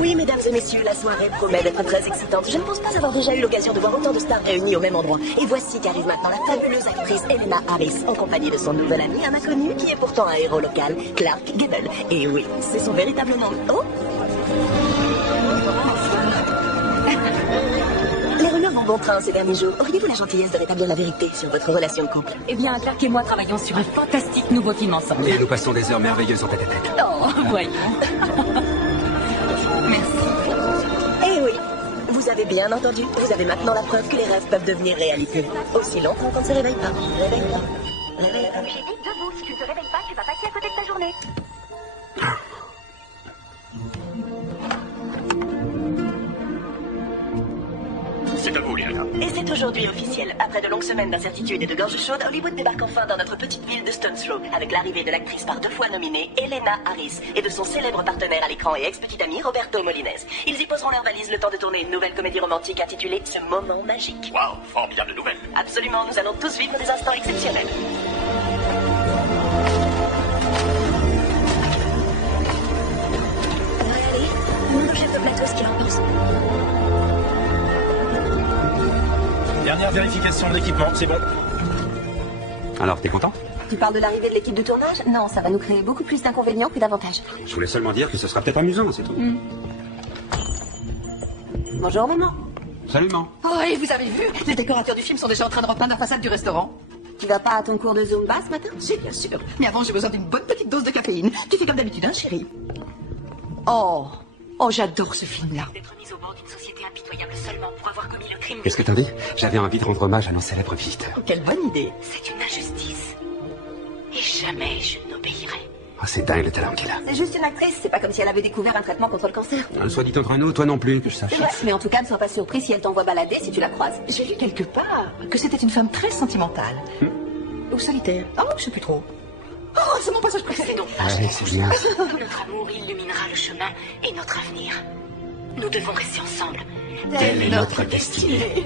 Oui, mesdames et messieurs, la soirée promet d'être très excitante. Je ne pense pas avoir déjà eu l'occasion de voir autant de stars réunies au même endroit. Et voici qu'arrive maintenant la fabuleuse actrice Elena Harris, en compagnie de son nouvel ami, un inconnu, qui est pourtant un héros local, Clark Gable. Et oui, c'est son véritable nom. Oh! Les rumeurs vont bon train ces derniers jours. Auriez-vous la gentillesse de rétablir la vérité sur votre relation de couple? Eh bien, Clark et moi travaillons sur un fantastique nouveau film ensemble. Et nous passons des heures merveilleuses en tête-à-tête. Oh, voyons. Merci. Eh oui, vous avez bien entendu. Vous avez maintenant la preuve que les rêves peuvent devenir réalité. Aussi longtemps qu'on ne se réveille pas. Réveille pas. Réveille pas. J'ai dit debout. Si tu ne te réveilles pas, tu vas passer à côté de ta journée. C'est à vous, Liliana. Et c'est aujourd'hui officiel. Après de longues semaines d'incertitude et de gorge chaude, Hollywood débarque enfin dans notre petite ville de Stones Throw, avec l'arrivée de l'actrice par 2 fois nominée, Elena Harris, et de son célèbre partenaire à l'écran et ex-petit ami, Roberto Molines. Ils y poseront leurs valises le temps de tourner une nouvelle comédie romantique intitulée Ce moment magique. Waouh, formidable nouvelle. Absolument, nous allons tous vivre des instants exceptionnels. Allez, demande au chef de plateau ce qu'il en pense. Dernière vérification de l'équipement, c'est bon. Alors, t'es content? Tu parles de l'arrivée de l'équipe de tournage? Non, ça va nous créer beaucoup plus d'inconvénients que d'avantages. Je voulais seulement dire que ce sera peut-être amusant, c'est tout. Bonjour, maman. Salut, maman. Oh, et vous avez vu? Les décorateurs du film sont déjà en train de repeindre la façade du restaurant. Tu vas pas à ton cours de Zumba ce matin? Si, bien sûr. Mais avant, j'ai besoin d'une bonne petite dose de caféine. Tu fais comme d'habitude, hein, chérie? Oh, j'adore ce film-là. D'être mise au bord d'une société impitoyable seulement pour avoir commis le crime. Qu'est-ce que t'en dis? J'avais envie de rendre hommage à nos célèbres visiteurs. Quelle bonne idée. C'est une injustice. Et jamais je n'obéirai. Oh, c'est dingue le talent qu'il a. C'est juste une actrice, c'est pas comme si elle avait découvert un traitement contre le cancer. Soit dit entre nous, toi non plus, que je sache. C'est vrai, mais en tout cas, ne sois pas surpris si elle t'envoie balader si tu la croises. J'ai lu quelque part que c'était une femme très sentimentale. Ou solitaire. Oh, je sais plus trop. Oh, c'est mon passage préféré. Donc, Ouais, c'est bien. notre amour illuminera le chemin et notre avenir. Nous devons rester ensemble. Telle est notre destinée.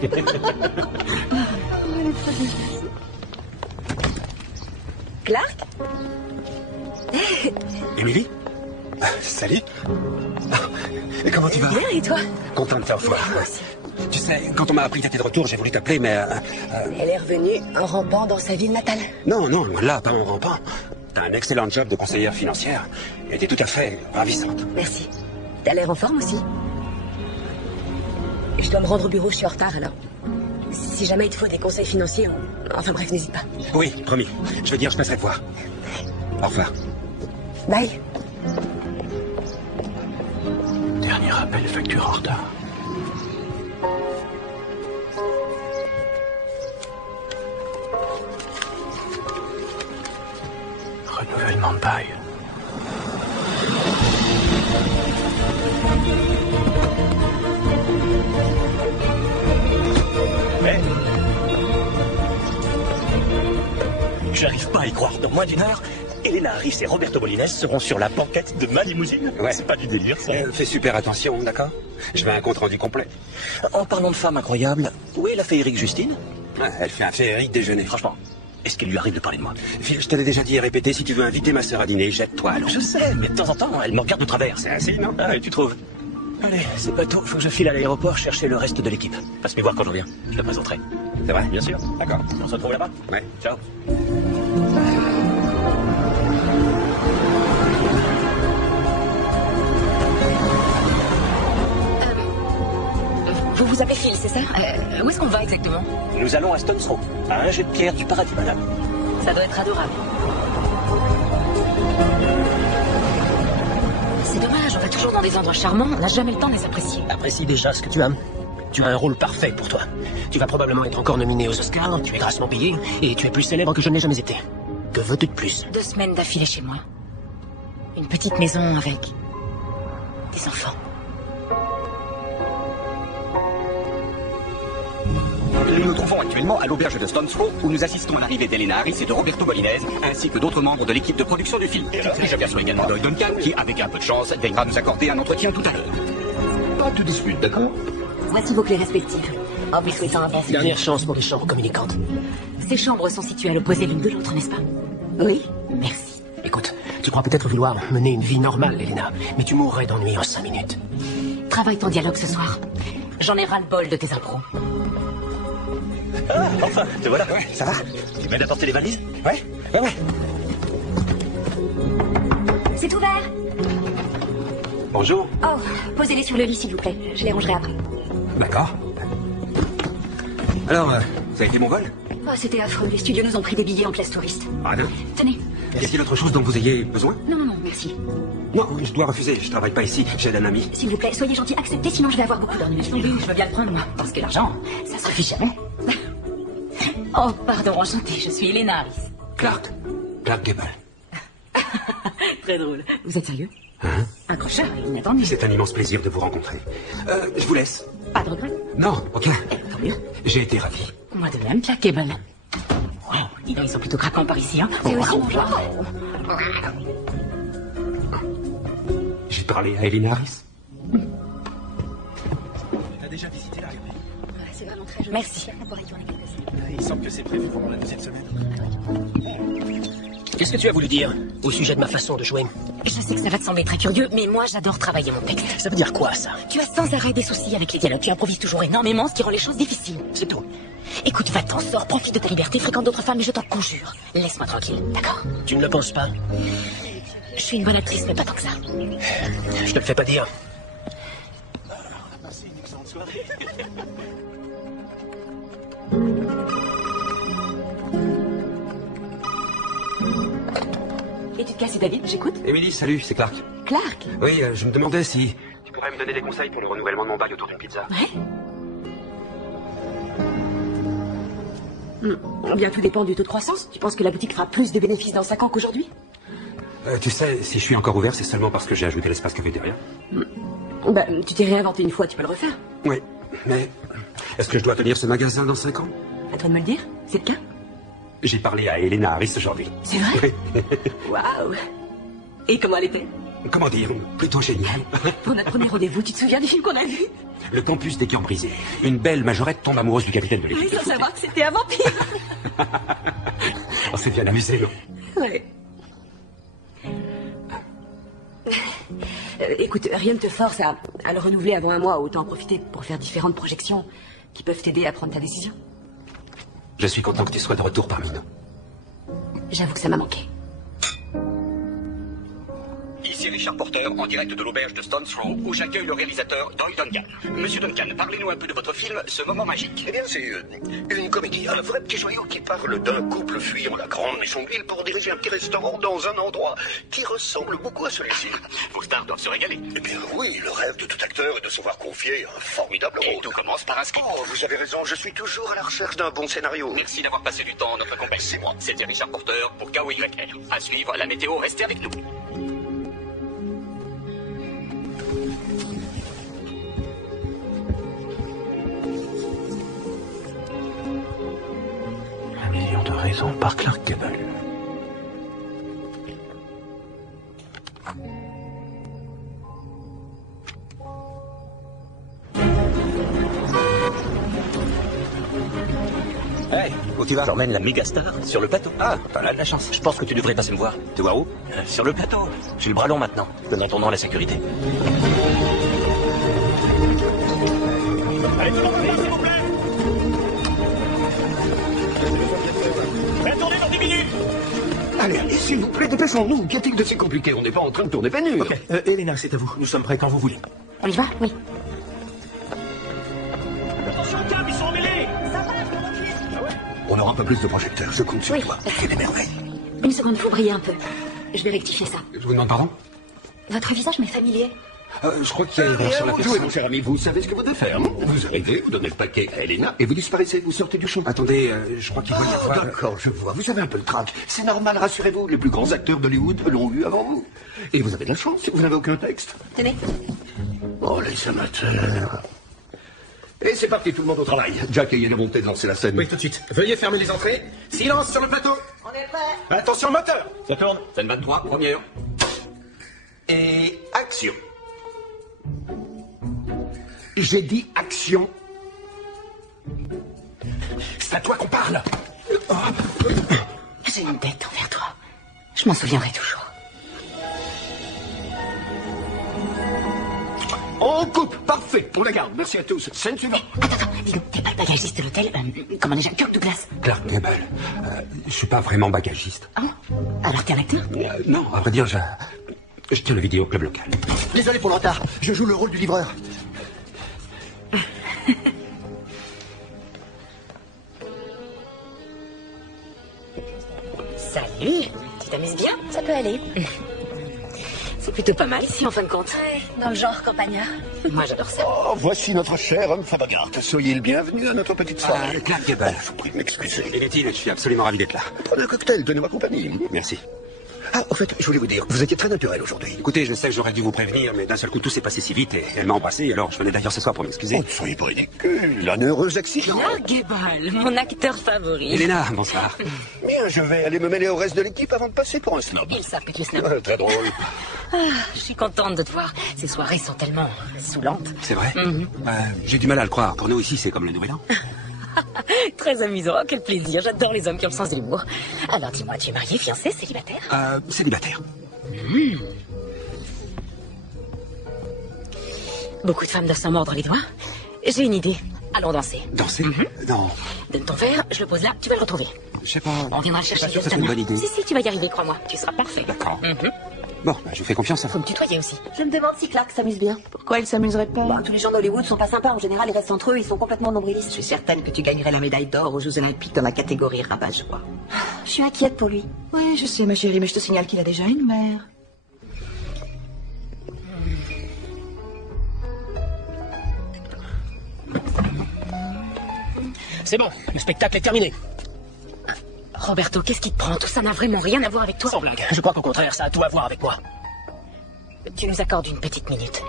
Clark? Émilie? Salut. Et comment tu vas? Bien, et toi? Content de te revoir. Tu sais, quand on m'a appris que t'étais de retour, j'ai voulu t'appeler, mais... Elle est revenue en rampant dans sa ville natale. Non, là, pas en rampant. T'as un excellent job de conseillère financière. Elle était tout à fait ravissante. Merci. T'as l'air en forme aussi. Je dois me rendre au bureau, je suis en retard alors. Si jamais il te faut des conseils financiers, enfin bref, n'hésite pas. Oui, promis. Je veux dire, je passerai te voir. Au revoir. Bye. Dernier appel, facture en retard. Renouvellement de bail. J'arrive pas à y croire. Dans moins d'1 heure, Elena Harris et Roberto Molines seront sur la banquette de ma limousine. Ouais. C'est pas du délire, ça. Fais super attention, d'accord? Je veux un compte rendu complet. En parlant de femmes incroyables, où est la féerique Justine? Ouais, elle fait un féerique déjeuner. Franchement, est-ce qu'il lui arrive de parler de moi? Phil, je t'avais déjà dit et répété, si tu veux inviter ma sœur à dîner, jette-toi alors. Je sais, mais de temps en temps, elle me regarde de travers. C'est ainsi, non? Ah, et tu trouves? Allez, c'est pas tout. Faut que je file à l'aéroport chercher le reste de l'équipe. Passe-moi voir quand je reviens. Je la présenterai. C'est vrai? Bien sûr. D'accord. On se retrouve là-bas? Ouais. Ciao. Vous vous appelez Phil, c'est ça? Où est-ce qu'on va exactement? Nous allons à Stones Throw, à un jet de pierre du paradis, madame. Ça doit être adorable. C'est dommage, on va toujours dans des endroits charmants, on n'a jamais le temps de les apprécier. Apprécie déjà ce que tu as. Tu as un rôle parfait pour toi. Tu vas probablement être encore nominé aux Oscars, tu es grassement payé, et tu es plus célèbre que je n'ai jamais été. Que veux-tu de plus? 2 semaines d'affilée chez moi. Une petite maison avec des enfants. Nous nous trouvons actuellement à l'auberge de Stones Throw, où nous assistons à l'arrivée d'Elena Harris et de Roberto Molines, ainsi que d'autres membres de l'équipe de production du film. Et j'aperçois également Doyle Duncan, qui, avec un peu de chance, daignera nous accorder un entretien tout à l'heure. Pas de dispute, d'accord? Voici vos clés respectives. En plus souhaitant un bon séjour. Dernière chance pour les chambres communicantes. Ces chambres sont situées à l'opposé l'une de l'autre, n'est-ce pas? Oui. Merci. Écoute, tu crois peut-être vouloir mener une vie normale, Elena, mais tu mourrais d'ennui en 5 minutes. Travaille ton dialogue ce soir. J'en ai ras-le-bol de tes impros. Ah, enfin, te voilà. Ouais, ça va? Tu m'aides à porter les valises? Ouais. C'est ouvert. Bonjour. Oh, posez-les sur le lit, s'il vous plaît. Je les rangerai après. D'accord. Alors, ça a été mon vol? Oh, c'était affreux. Les studios nous ont pris des billets en classe touriste. Ah non. Tenez. Y a-t-il autre chose dont vous ayez besoin? Non, merci. Non, je dois refuser. Je travaille pas ici. J'aide un ami. S'il vous plaît, soyez gentil, acceptez, sinon je vais avoir beaucoup d'ennuis. Oui, je veux bien le prendre, moi. Parce que l'argent, ça se refuse jamais. Oh, pardon, enchantée. Je suis Elena Harris. Clark Gable. Très drôle. Vous êtes sérieux? Hein? Accrocheur, inattendu. C'est un immense plaisir de vous rencontrer. Je vous laisse. Pas de regret? Non, aucun. Tant mieux. J'ai été ravi. Moi de même, Clark Gable. Oh, ils sont plutôt craquants par ici, hein. C'est aussi mon genre. J'ai parlé à Elena Harris. Tu as déjà visité la galerie? C'est vraiment très joli. Merci. Il semble que c'est prévu pendant la deuxième semaine. Qu'est-ce que tu as voulu dire au sujet de ma façon de jouer? Je sais que ça va te sembler très curieux, mais moi j'adore travailler mon texte. Ça veut dire quoi, ça? Tu as sans arrêt des soucis avec les dialogues, tu improvises toujours énormément, ce qui rend les choses difficiles. C'est tout. Écoute, va-t'en, sors, profite de ta liberté, fréquente d'autres femmes, mais je t'en conjure. Laisse-moi tranquille, d'accord? Tu ne le penses pas? Je suis une bonne actrice, mais pas tant que ça. Je te le fais pas dire. Et tu te casses, David, j'écoute. Émilie, salut, c'est Clark. Clark? Oui, je me demandais si tu pourrais me donner des conseils pour le renouvellement de mon bail autour d'une pizza. Ouais. Bien, tout dépend du taux de croissance. Tu penses que la boutique fera plus de bénéfices dans 5 ans qu'aujourd'hui? Tu sais, si je suis encore ouvert, c'est seulement parce que j'ai ajouté l'espace cafétéria. Bah, tu t'es réinventé une fois, tu peux le refaire. Oui, mais est-ce que je dois tenir ce magasin dans 5 ans? À toi de me le dire, c'est le cas? J'ai parlé à Elena Harris aujourd'hui. C'est vrai? Waouh! Et comment elle était? Comment dire? Plutôt génial. Pour notre premier rendez-vous, tu te souviens du film qu'on a vu? Le campus des cœurs brisés. Une belle majorette tombe amoureuse du capitaine de l'équipe. Oui, sans savoir que c'était un vampire. On s'est bien amusé, non? Ouais. Écoute, rien ne te force à le renouveler avant un mois. Autant en profiter pour faire différentes projections qui peuvent t'aider à prendre ta décision. Je suis content que tu sois de retour parmi nous. J'avoue que ça m'a manqué. Ici Richard Porter, en direct de l'auberge de Stones Throw, où j'accueille le réalisateur Doyle Duncan. Monsieur Duncan, parlez-nous un peu de votre film, Ce moment magique. Eh bien, c'est une comédie, un vrai petit joyau qui parle d'un couple fuyant la grande maison de ville pour diriger un petit restaurant dans un endroit qui ressemble beaucoup à celui-ci. Vos stars doivent se régaler. Eh bien, oui, le rêve de tout acteur est de se voir confier un formidable Et rôle. tout commence par un script. Oh, vous avez raison, je suis toujours à la recherche d'un bon scénario. Merci d'avoir passé du temps en notre compagnie. C'est moi. C'était Richard Porter pour KOYR. À suivre la météo, restez avec nous. Un million de raisons par Clark Gable. Hey, où tu vas? J'emmène la méga star sur le plateau. Ah, t'en as de la chance. Je pense que tu devrais passer me voir. Tu vois où? Sur le plateau. J'ai le bras long maintenant. Je donnerai ton nom à la sécurité. Allez, tout le monde, s'il vous plaît. Retournez dans 10 minutes. Allez, s'il vous plaît, dépêchons-nous. Qu'y a-t-il de si compliqué? On n'est pas en train de tourner pénure. Ok, Elena, c'est à vous. Nous sommes prêts quand vous voulez. On y va? Oui. Attention, Cam, ils sont emmêlés. On aura un peu plus de projecteurs, je compte sur Oui. toi. Fais des merveilles. Une seconde, faut briller un peu. Je vais rectifier ça. Je vous demande pardon? Votre visage m'est familier. Je crois qu'il y a une erreur sur la Jouez, personne. mon cher ami, vous savez ce que vous devez faire. Vous arrivez, vous donnez le paquet à Elena et vous disparaissez, vous sortez du champ. Attendez, je crois qu'il doit y avoir... D'accord, je vois. Vous avez un peu le trac. C'est normal, rassurez-vous. Les plus grands acteurs d'Hollywood l'ont eu avant vous. Et vous avez de la chance, vous n'avez aucun texte. Tenez. Oh, les amateurs. Et c'est parti, tout le monde au travail. Jack, ayez la bonté de lancer la scène. Oui, tout de suite. Veuillez fermer les entrées. Silence sur le plateau. On est prêts? Attention, moteur. Ça tourne. Scène 23, première. Et action. J'ai dit action. C'est à toi qu'on parle. J'ai une dette envers toi. Je m'en souviendrai toujours. On coupe, parfait, pour la garde. Merci à tous. Scène suivante. Attends, dis-donc, t'es pas le bagagiste de l'hôtel comment déjà, Kirk Douglas? Clark Gable. Je suis pas vraiment bagagiste. Ah bon? Alors t'es un acteur? Non, à vrai dire, je tiens le vidéo club local. Désolé pour le retard. Je joue le rôle du livreur. Salut, tu t'amuses bien? Ça peut aller. C'est plutôt pas mal ici en fin de compte. Ouais, dans le genre campagnard. Moi j'adore ça. Oh, voici notre cher homme Fabagard. Soyez le bienvenu à notre petite soirée. Clark Gable. Je vous prie de m'excuser. Inutile, je suis absolument ravi d'être là. Prenez un cocktail, tenez-moi compagnie. Merci. Ah, en fait, je voulais vous dire, vous étiez très naturel aujourd'hui. Écoutez, je sais que j'aurais dû vous prévenir, mais d'un seul coup, tout s'est passé si vite et elle m'a embrassé, alors je venais d'ailleurs ce soir pour m'excuser. Oh, ne soyez pas ridicule, un heureux accident. Clark Gable, mon acteur favori. Elena, bonsoir. Bien, je vais aller me mêler au reste de l'équipe avant de passer pour un snob. Ils savent que tu es snob. Très drôle. Je suis contente de te voir. Ces soirées sont tellement saoulantes. C'est vrai? J'ai du mal à le croire. Pour nous ici, c'est comme le Nouvel An. Très amusant, oh, quel plaisir. J'adore les hommes qui ont le sens de l'humour. Alors dis-moi, tu es marié, fiancé, célibataire? Célibataire. Beaucoup de femmes doivent s'en mordre les doigts. J'ai une idée. Allons danser. Danser? Non. Donne ton verre, je le pose là, tu vas le retrouver. Je sais pas. On viendra le chercher. Je suis pas sûr que c'est une bonne idée. Si, tu vas y arriver, crois-moi. Tu seras parfait. D'accord. Bon, je vous fais confiance. Faut me tutoyer aussi. Je me demande si Clark s'amuse bien. Pourquoi il s'amuserait pas? Tous les gens d'Hollywood sont pas sympas. En général, ils restent entre eux. Ils sont complètement nombrilistes. Je suis certaine que tu gagnerais la médaille d'or aux Jeux Olympiques dans la catégorie rabat-joie. Je suis inquiète pour lui. Oui, je sais, ma chérie, mais je te signale qu'il a déjà une mère. C'est bon, le spectacle est terminé. Roberto, qu'est-ce qui te prend? Tout ça n'a vraiment rien à voir avec toi. Sans blague, je crois qu'au contraire, ça a tout à voir avec moi. Tu nous accordes une petite minute.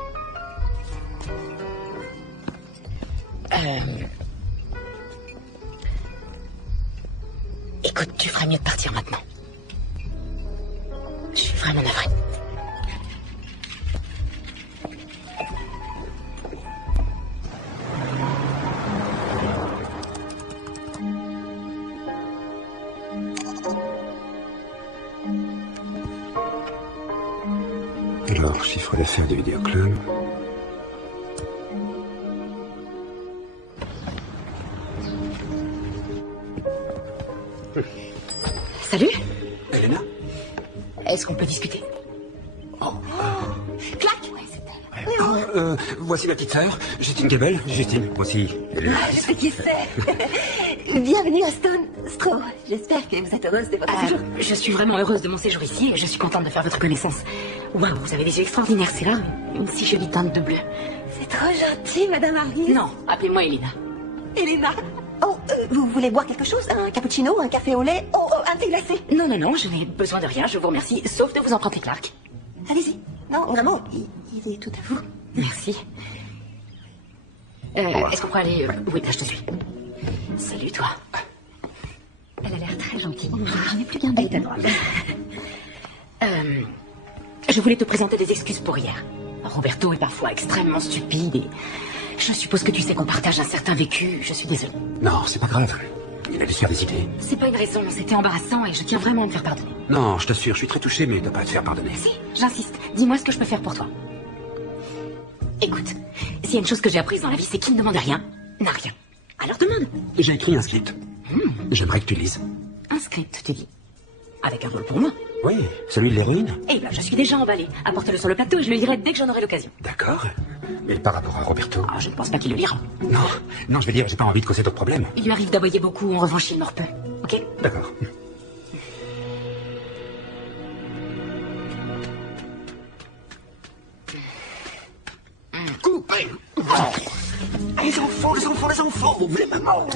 Écoute, tu ferais mieux de partir maintenant. Je suis vraiment navrée. Alors, chiffre d'affaires du vidéoclub. Salut. Elena? Est-ce qu'on peut discuter? Clac. Voici ma petite sœur, Justine Gable. Justine, voici Elena. Je sais qui c'est. Bienvenue à Stone Straw. J'espère que vous êtes heureuse de votre séjour. Je suis vraiment heureuse de mon séjour ici et je suis contente de faire votre connaissance. Waouh, vous avez des yeux extraordinaires, c'est rare. Une si jolie teinte de bleu. C'est trop gentil, Madame Harris. Non, appelez-moi Elena. Elena. Oh, vous voulez boire quelque chose? Un cappuccino, un café au lait? Oh, un thé glacé? Non, je n'ai besoin de rien, je vous remercie, sauf de vous emprunter Clark. Allez-y. Non, vraiment, il est tout à vous. Merci. Est-ce qu'on pourrait aller... Oui, là, je te suis. Salut, toi. Elle a l'air très gentille. J'en ai plus qu'un Elle est adorable. Je voulais te présenter des excuses pour hier. Roberto est parfois extrêmement stupide et... Je suppose que tu sais qu'on partage un certain vécu. Je suis désolée. Non, c'est pas grave. Il a dû se faire des idées. C'est pas une raison, c'était embarrassant et je tiens vraiment à me faire pardonner. Non, je t'assure, je suis très touché, mais il ne doit pas te faire pardonner. Si, j'insiste. Dis-moi ce que je peux faire pour toi. Écoute, s'il y a une chose que j'ai apprise dans la vie, c'est qui ne demande rien, n'a rien. Alors demande. J'ai écrit un script. J'aimerais que tu lises. Un script, tu dis. Avec un rôle pour moi. Oui, celui de l'héroïne. Eh ben, je suis déjà emballée. Apporte-le sur le plateau et je le lirai dès que j'en aurai l'occasion. D'accord. Mais par rapport à Roberto... Ah, je ne pense pas qu'il le lira. Non, je veux dire, j'ai pas envie de causer d'autres problèmes. Il lui arrive d'aboyer beaucoup, en revanche, il mord peu. Ok? D'accord. Coupez. Les enfants, mais maman.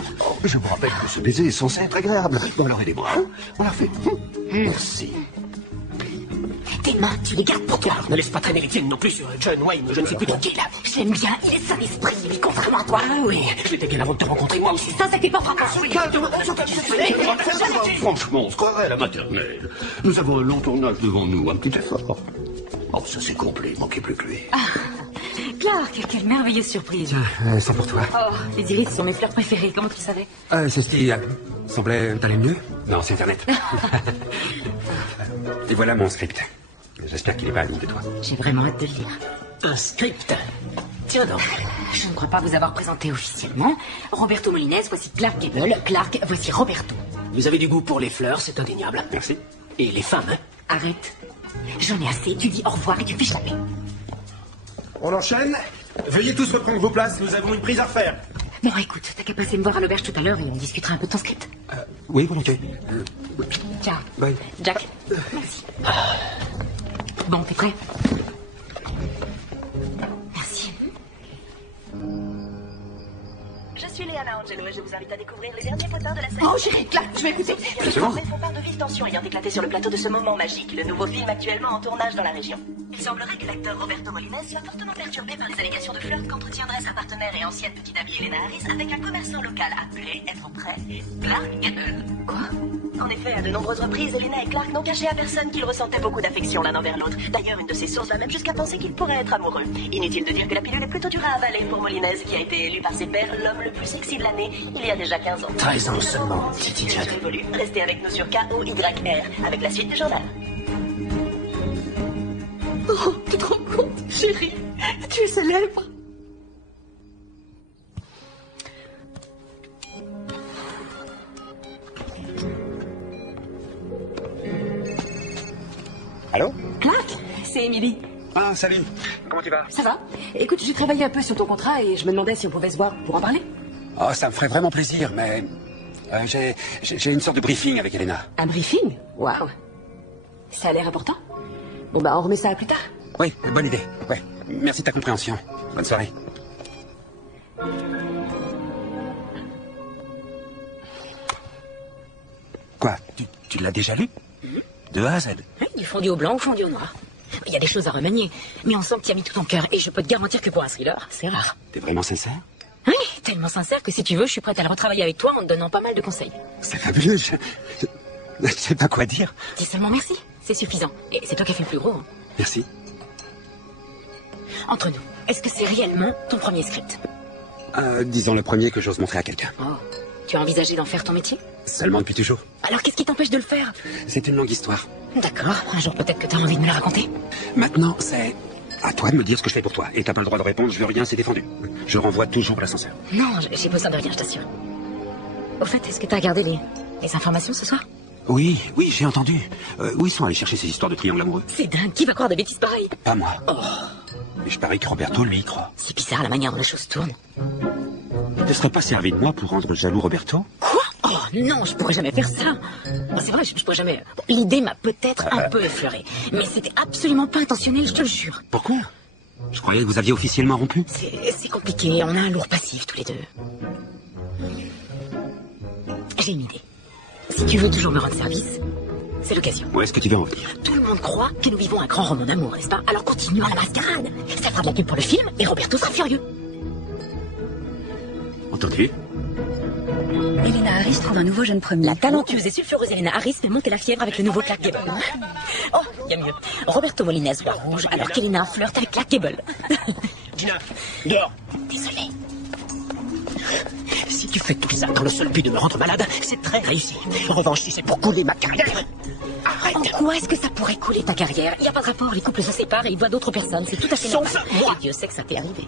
Je vous rappelle que ce baiser est censé être agréable. Bon, alors aidez-moi. On l'a fait. Merci. Tes mains, tu les gardes pour toi. Ne laisse pas traîner les tiennes non plus sur John Wayne, je ne sais plus de qui là. Je l'aime bien, il est sain d'esprit, mais contrairement à toi. Ah oui, je l'étais bien avant de te rencontrer moi aussi. Ça, c'était pas frappant. Franchement, on se croirait à la maternelle. Nous avons un long tournage devant nous, un petit effort. Oh, ça c'est complet, il manquait plus que lui. Clark, quelle merveilleuse surprise. C'est pour toi. Oh, les iris sont mes fleurs préférées, comment tu le savais? C'est ce qui semblait t'aller mieux. Non, c'est Internet. Et voilà mon script. J'espère qu'il est pas à ligne de toi. J'ai vraiment hâte de le lire. Un script. Tiens donc. Je ne crois pas vous avoir présenté officiellement. Roberto Molines, voici Clark Gable. Clark, voici Roberto. Vous avez du goût pour les fleurs, c'est indéniable. Merci. Et les femmes, hein? Arrête. J'en ai assez, tu dis au revoir et tu fiches la paix. On enchaîne. Veuillez tous reprendre vos places, nous avons une prise à refaire. Bon, écoute, t'as qu'à passer me voir à l'auberge tout à l'heure et on discutera un peu de ton script. Oui, volontiers. Ciao. Bye. Jack, merci. Bon, t'es prêt? Merci. Je suis Léana Angelo et je vous invite à découvrir les derniers potins de la série. Oh, chérie, Clark, je vais écouter. Les Français font part de vives tensions ayant éclaté sur le plateau de ce moment magique, le nouveau film actuellement en tournage dans la région. Il semblerait que l'acteur Roberto Molines soit fortement perturbé par les allégations de flirt qu'entretiendrait sa partenaire et ancienne petite amie Elena Harris avec un commerçant local appelé, êtes-vous prêts, Clark Gable. Quoi? En effet, à de nombreuses reprises, Elena et Clark n'ont caché à personne qu'ils ressentaient beaucoup d'affection l'un envers l'autre. D'ailleurs, une de ces sources va même jusqu'à penser qu'ils pourraient être amoureux. Inutile de dire que la pilule est plutôt dure à avaler pour Molines, qui a été élu par ses pairs l'homme le plus sexy de l'année il y a déjà 15 ans. 13 ans seulement, petite idiote. Restez avec nous sur KOYR avec la suite du journal. Oh, tu te rends compte, chérie? Tu es célèbre. Allô? Clark, c'est Émilie. Ah, salut. Comment tu vas? Ça va? Écoute, j'ai travaillé un peu sur ton contrat et je me demandais si on pouvait se voir pour en parler. Oh, ça me ferait vraiment plaisir, mais... j'ai une sorte de briefing avec Elena. Un briefing? Waouh. Ça a l'air important. Bon, bah, on remet ça à plus tard. Oui, bonne idée. Ouais. Merci de ta compréhension. Bonne soirée. Quoi? Tu l'as déjà lu? De A à Z? Oui, du fondu au blanc au fondu au noir. Il y a des choses à remanier, mais on sent que tu as mis tout ton cœur et je peux te garantir que pour un thriller, c'est rare. T'es vraiment sincère? Oui, tellement sincère que si tu veux, je suis prête à le retravailler avec toi en te donnant pas mal de conseils. C'est fabuleux, je sais pas quoi dire. Dis seulement merci, c'est suffisant. Et c'est toi qui as fait le plus gros. Hein. Merci. Entre nous, est-ce que c'est réellement ton premier script? Disons le premier que j'ose montrer à quelqu'un. Oh, tu as envisagé d'en faire ton métier? Seulement depuis toujours. Alors qu'est-ce qui t'empêche de le faire? C'est une longue histoire. D'accord, un jour peut-être que t'as envie de me la raconter. Maintenant, c'est à toi de me dire ce que je fais pour toi. Et t'as pas le droit de répondre, je veux rien, c'est défendu. Je renvoie toujours l'ascenseur. Non, j'ai besoin de rien, je t'assure. Au fait, est-ce que t'as regardé les informations ce soir? Oui, j'ai entendu. Où ils sont allés chercher ces histoires de triangle amoureux? C'est dingue, qui va croire des bêtises pareilles? Pas moi. Oh. Mais je parie que Roberto, lui, y croit. C'est bizarre la manière dont les choses tournent. Tu ne serais pas servi de moi pour rendre jaloux Roberto? Quoi? Oh non, je pourrais jamais faire ça. Bon, c'est vrai, je pourrais jamais... Bon, l'idée m'a peut-être un peu effleurée. Mais c'était absolument pas intentionnel, je te le jure. Pourquoi? Je croyais que vous aviez officiellement rompu. C'est compliqué, on a un lourd passif tous les deux. J'ai une idée. Si tu veux toujours me rendre service, c'est l'occasion. Où est-ce que tu veux en venir? Tout le monde croit que nous vivons un grand roman d'amour, n'est-ce pas? Alors continuons la mascarade. Ça fera de la pub pour le film et Roberto sera furieux. Entendu? Elena Harris trouve un nouveau jeune premier. La talentueuse et sulfureuse Elena Harris fait monter la fièvre avec le nouveau Clark Gable. Oh, il y a mieux. Roberto Molines voit rouge alors qu'Elena flirte avec Clark Gable. Gina, dehors. Désolé. Si tu fais tout ça dans le seul but de me rendre malade, c'est très réussi. En revanche, si c'est pour couler ma carrière, arrête. En quoi est-ce que ça pourrait couler ta carrière? Il n'y a pas de rapport, les couples se séparent et ils voient d'autres personnes, c'est tout à fait normal. Sauf moi. Et Dieu sait que ça t'est arrivé.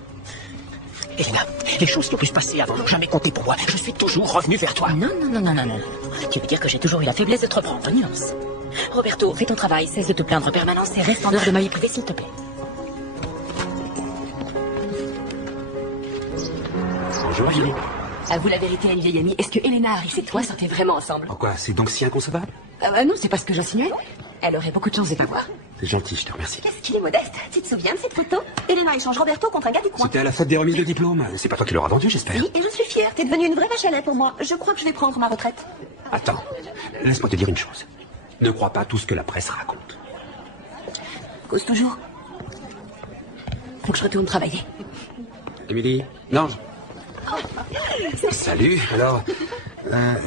Elena, les choses qui ont pu se passer avant n'ont jamais compté pour moi. Je suis toujours revenu vers toi. Non. Tu veux dire que j'ai toujours eu la faiblesse de te reprendre, nuance. Roberto, fais ton travail, cesse de te plaindre en permanence et reste en dehors de ma vie privée, s'il te plaît. Bonjour, Julie. Avoue la vérité à une vieille amie, est-ce que Elena Harris et toi sortaient vraiment ensemble? Pourquoi? C'est donc si inconcevable? Non, c'est pas ce que j'insinuais. Elle aurait beaucoup de chance de t'avoir. C'est gentil, je te remercie. Qu'est-ce qu'il est modeste. Tu te souviens de cette photo? Elena échange Roberto contre un gars du coin. C'était à la fête des remises de diplôme. C'est pas toi qui l'auras vendu, j'espère. Oui, et je suis fière. T'es devenue une vraie vache à lait pour moi. Je crois que je vais prendre ma retraite. Attends, laisse-moi te dire une chose. Ne crois pas tout ce que la presse raconte. Cause toujours. Faut que je retourne travailler. Émilie? Non. Salut, alors,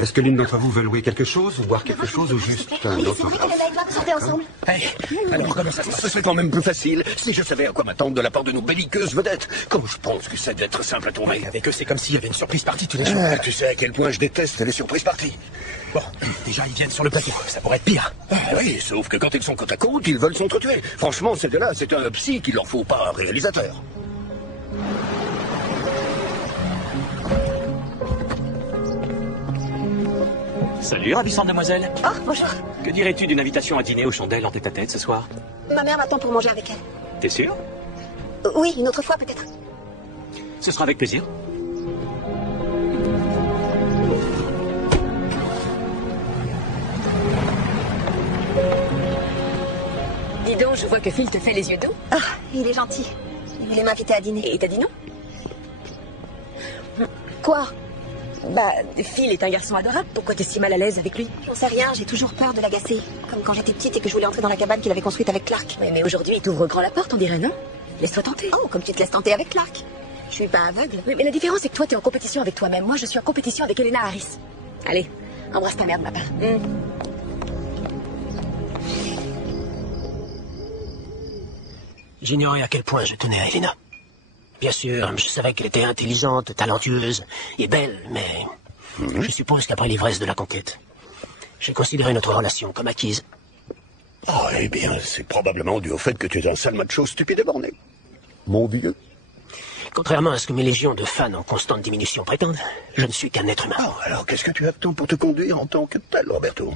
Est-ce que l'une d'entre vous veut louer quelque chose, ou boire quelque chose, ou juste un Oui, c'est autre? vrai qu'Elena et toi, vous sortez ensemble. Alors comment ça se passe? Ce serait quand même plus facile si je savais à quoi m'attendre de la part de nos belliqueuses vedettes. Comme je pense que ça doit être simple à trouver. Avec eux, c'est comme s'il y avait une surprise partie tous les jours. Tu sais à quel point je déteste les surprises parties. Bon, déjà, ils viennent sur le plateau. Ça pourrait être pire. Oui, sauf que quand ils sont côte à côte, ils veulent s'entretuer. Franchement, celle-là, c'est un psy qu'il leur faut, pas un réalisateur. Salut, ravissante demoiselle. Oh, bonjour. Que dirais-tu d'une invitation à dîner aux chandelles en tête-à-tête ce soir? Ma mère m'attend pour manger avec elle. T'es sûr? Oui, une autre fois peut-être. Ce sera avec plaisir. Dis donc, je vois que Phil te fait les yeux doux. Ah, il est gentil. Il voulait m'inviter à dîner. Et t'as dit non? Quoi? Bah, Phil est un garçon adorable. Pourquoi t'es si mal à l'aise avec lui? J'en sais rien, j'ai toujours peur de l'agacer. Comme quand j'étais petite et que je voulais entrer dans la cabane qu'il avait construite avec Clark. Oui, mais aujourd'hui, il t'ouvre grand la porte, on dirait, non? Laisse-toi tenter. Oh, comme tu te laisses tenter avec Clark. Je suis pas aveugle. Oui, mais la différence, c'est que toi, t'es en compétition avec toi-même. Moi, je suis en compétition avec Elena Harris. Allez, embrasse ta mère de ma part. J'ignorais à quel point je tenais à Elena. Bien sûr, je savais qu'elle était intelligente, talentueuse et belle, mais je suppose qu'après l'ivresse de la conquête, j'ai considéré notre relation comme acquise. Oh, eh bien, c'est probablement dû au fait que tu es un sale macho stupide et borné. Mon vieux. Contrairement à ce que mes légions de fans en constante diminution prétendent, je ne suis qu'un être humain. Oh, alors qu'est-ce que tu attends pour te conduire en tant que tel, Roberto?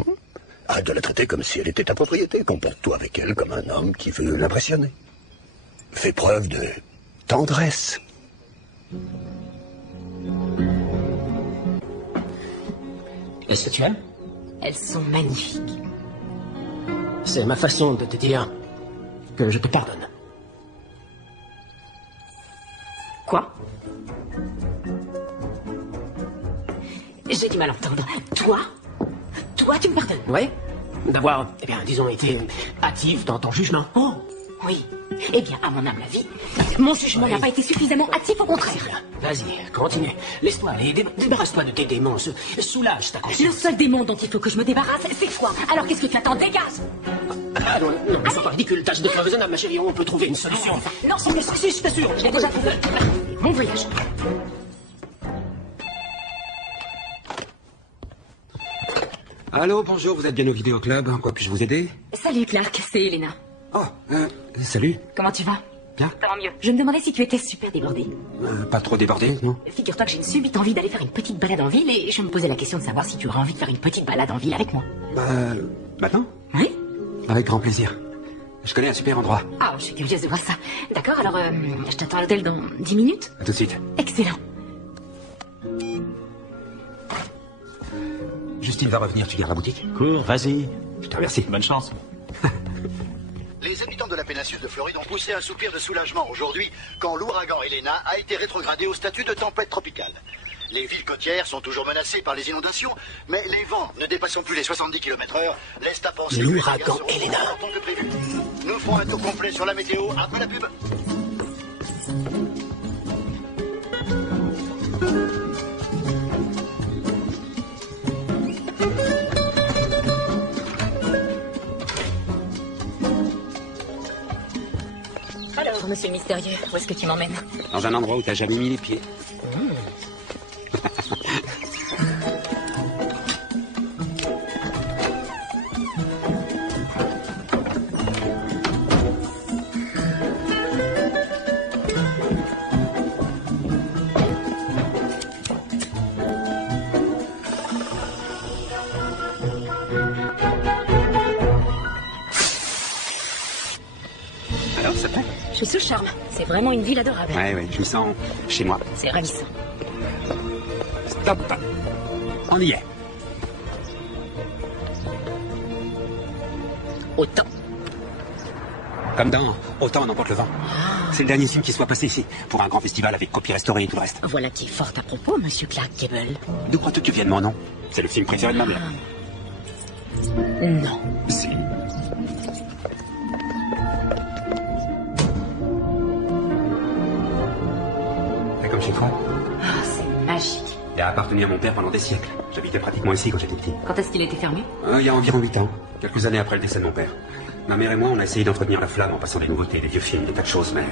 Arrête de la traiter comme si elle était ta propriété. Comporte-toi avec elle comme un homme qui veut l'impressionner. Fais preuve de tendresse. Est-ce que tu aimes? Elles sont magnifiques. C'est ma façon de te dire que je te pardonne. Quoi? J'ai du mal à entendre. Toi? Toi, tu me pardonnes? Oui? D'avoir, eh bien, disons, été hâtive dans ton jugement. Oh, oui. Eh bien, à mon humble avis, mon jugement n'a pas été suffisamment hâtif, au contraire. Vas-y, continue. Laisse-toi aller, débarrasse-toi de tes démons, soulage ta conscience. Le seul démon dont il faut que je me débarrasse, c'est toi. Alors qu'est-ce que tu attends? Dégage! Ah non, c'est pas ridicule, tâche de faire raisonnable, ma chérie, on peut trouver une solution. Non, c'est que si, je t'assure, je l'ai déjà trouvé. Mon voyage. Allô, bonjour, vous êtes bien au vidéoclub. En quoi puis-je vous aider? Salut Clark, c'est Elena. Oh, salut. Comment tu vas? Bien. Tant mieux. Je me demandais si tu étais super débordé. Pas trop débordé, non? Figure-toi que j'ai une subite envie d'aller faire une petite balade en ville et je me posais la question de savoir si tu aurais envie de faire une petite balade en ville avec moi. Maintenant? Oui? Avec grand plaisir. Je connais un super endroit. Ah, je suis curieuse de voir ça. D'accord, alors je t'attends à l'hôtel dans 10 minutes? À tout de suite. Excellent. Justine va revenir, tu viens à la boutique? Cours, vas-y. Je te remercie. Bonne chance. Les habitants de la péninsule de Floride ont poussé un soupir de soulagement aujourd'hui quand l'ouragan Elena a été rétrogradé au statut de tempête tropicale. Les villes côtières sont toujours menacées par les inondations, mais les vents ne dépassant plus les 70 km/h laissent à penser que les dégâts seront plus importants que prévu. Nous ferons un tour complet sur la météo après la pub. Alors, monsieur le mystérieux, où est-ce que tu m'emmènes? Dans un endroit où t'as jamais mis les pieds. Alors, ça te plaît? Je suis sous charme. C'est vraiment une ville adorable. Ouais, je me sens chez moi. C'est ravissant. Stop. On y est. Autant. Comme dans Autant n'emporte le vent. C'est le dernier film qui soit passé ici, pour un grand festival avec copie restaurée et tout le reste. Voilà qui est fort à propos, monsieur Clark Gable. D'où crois-tu que vienne mon nom? C'est le film préféré de ma mère. Non. Si. C'est comme chez toi. Ah, c'est magique. a appartenu à mon père pendant des siècles. J'habitais pratiquement ici quand j'étais petit. Quand est-ce qu'il a été fermé? Il y a environ 8 ans. Quelques années après le décès de mon père. Ma mère et moi, on a essayé d'entretenir la flamme en passant des nouveautés, des vieux films, des tas de choses, mais...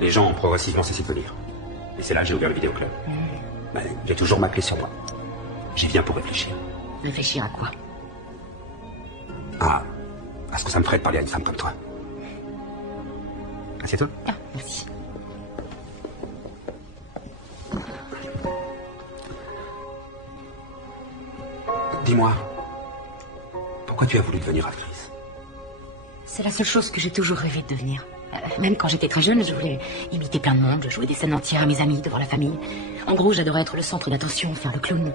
les gens ont progressivement cessé de venir. Et c'est là que j'ai ouvert le vidéoclub. Mais j'ai toujours ma clé sur moi. J'y viens pour réfléchir. Réfléchir à quoi? À ce que ça me ferait de parler à une femme comme toi. Assieds-toi. Ah, merci. Dis-moi, pourquoi tu as voulu devenir actrice? C'est la seule chose que j'ai toujours rêvé de devenir. Même quand j'étais très jeune, je voulais imiter plein de monde, jouer des scènes entières à mes amis, devant la famille. En gros, j'adorais être le centre d'attention, faire le clown.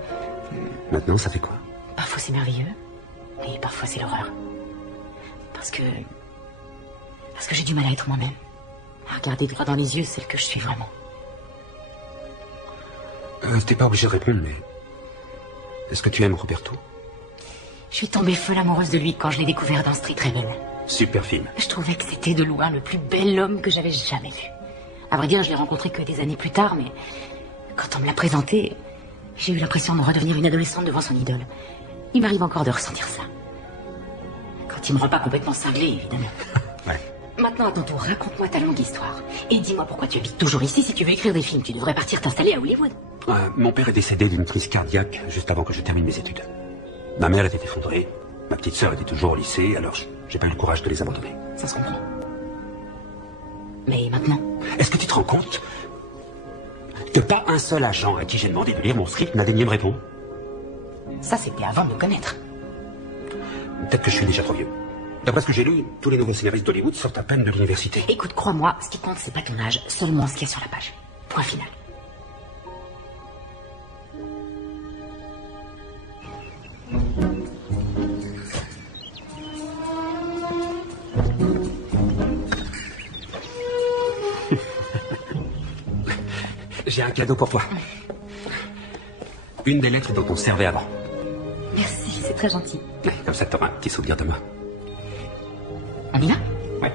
Maintenant, ça fait quoi? Parfois c'est merveilleux, et parfois c'est l'horreur. Parce que j'ai du mal à être moi-même. À regarder droit dans les yeux celle que je suis vraiment. T'es pas obligé de répondre, mais... est-ce que tu aimes Roberto? Je suis tombée folle amoureuse de lui quand je l'ai découvert dans Street Rebel. Super film. Je trouvais que c'était de loin le plus bel homme que j'avais jamais vu. À vrai dire, je l'ai rencontré que des années plus tard, mais... quand on me l'a présenté, j'ai eu l'impression de redevenir une adolescente devant son idole. Il m'arrive encore de ressentir ça. Quand il me rend pas complètement cinglé, évidemment. Ouais. Maintenant, à ton tour, raconte-moi ta longue histoire. Et dis-moi pourquoi tu habites toujours ici. Si tu veux écrire des films, tu devrais partir t'installer à Hollywood. Mon père est décédé d'une crise cardiaque juste avant que je termine mes études. Ma mère était effondrée. Ma petite sœur était toujours au lycée, alors j'ai pas eu le courage de les abandonner. Ça se comprend. Mais maintenant? Est-ce que tu te rends compte que pas un seul agent à qui j'ai demandé de lire mon script n'a daigné me répondre? Ça, c'était avant de me connaître. Peut-être que je suis déjà trop vieux. D'après ce que j'ai lu, tous les nouveaux scénaristes d'Hollywood sortent à peine de l'université. Écoute, crois-moi, ce qui compte, c'est pas ton âge, seulement ce qu'il y a sur la page. Point final. J'ai un cadeau pour toi. Une des lettres dont on se servait avant. Merci, c'est très gentil. Comme ça, t'auras un petit souvenir de moi. On y va? Ouais.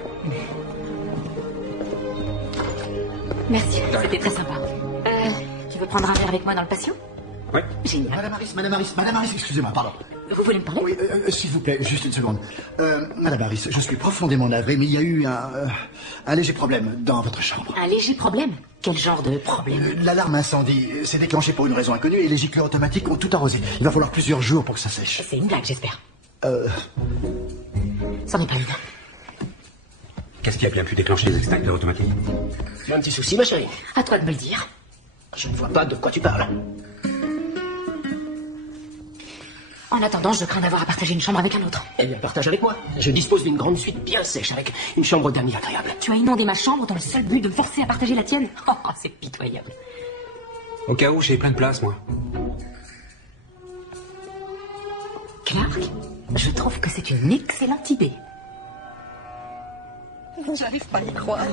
Merci, c'était très sympa. Tu veux prendre un verre avec moi dans le patio? Ouais. Génial. Madame Harris, excusez-moi, pardon. Vous voulez me parler? Oui, s'il vous plaît, juste une seconde. Madame Harris, je suis profondément navré, mais il y a eu un léger problème dans votre chambre. Un léger problème? Quel genre de problème? L'alarme incendie s'est déclenchée pour une raison inconnue et les gicleurs automatiques ont tout arrosé. Il va falloir plusieurs jours pour que ça sèche. C'est une blague, j'espère. C'en est pas une. Qu'est-ce qui a bien pu déclencher les extincteurs automatiques? Tu as un petit souci, ma chérie? À toi de me le dire. Je ne vois pas de quoi tu parles. En attendant, je crains d'avoir à partager une chambre avec un autre. Eh bien, partage avec moi. Je dispose d'une grande suite bien sèche avec une chambre d'amis agréable. Tu as inondé ma chambre dans le seul but de me forcer à partager la tienne? Oh, c'est pitoyable. Au cas où, j'ai plein de place, moi. Clark, je trouve que c'est une excellente idée. J'arrive pas à y croire.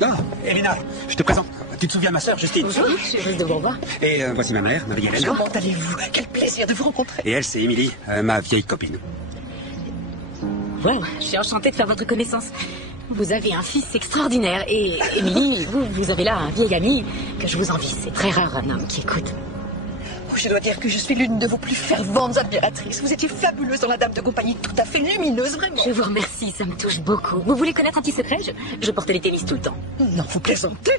Ah, Elena, je te présente. Tu te souviens de ma sœur, Justine? Bonjour, je suis juste de Bourgoin. Et voici ma mère, Marie-Hélène. Comment allez-vous? Quel plaisir de vous rencontrer. Et elle, c'est Émilie, ma vieille copine. Wow, je suis enchantée de faire votre connaissance. Vous avez un fils extraordinaire. Et Émilie, vous avez là un vieil ami que je vous envie. C'est très rare un homme qui écoute. Oh, je dois dire que je suis l'une de vos plus ferventes admiratrices. Vous étiez fabuleuse dans la dame de compagnie, tout à fait lumineuse, vraiment. Je vous remercie, ça me touche beaucoup. Vous voulez connaître un petit secret? Je portais les tennis tout le temps. Non, vous plaisantez.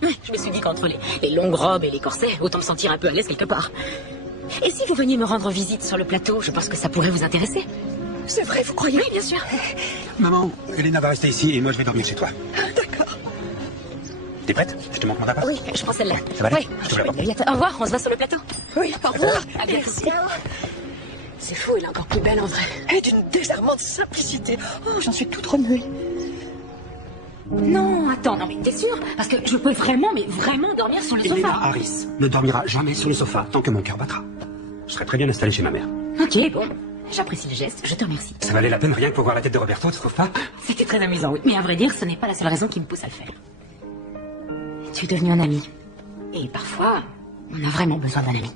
Je me suis dit qu'entre les longues robes et les corsets, autant me sentir un peu à l'aise quelque part. Et si vous veniez me rendre visite sur le plateau, je pense que ça pourrait vous intéresser. C'est vrai, vous croyez? Oui, bien sûr. Maman, Elena va rester ici et moi je vais dormir chez toi. D'accord. T'es prête? Je te montre mon appart? Oui, je prends celle-là. Ça va aller? Oui, Je te la porte. au revoir, on se voit sur le plateau. Oui, au revoir. À bientôt. C'est fou, elle est encore plus belle en vrai. Elle est d'une désarmante simplicité. Oh, j'en suis toute remuée. Non, attends, non mais t'es sûr? Parce que je peux vraiment, mais vraiment dormir sur le Elena sofa. Harris ne dormira jamais sur le sofa tant que mon cœur battra. Je serai très bien installé chez ma mère. Ok, bon. J'apprécie le geste, je te remercie. Ça valait la peine rien que pour voir la tête de Roberto, tu trouves pas? C'était très amusant, oui. Mais à vrai dire, ce n'est pas la seule raison qui me pousse à le faire. Tu es devenu un ami. Et parfois, on a vraiment besoin d'un ami.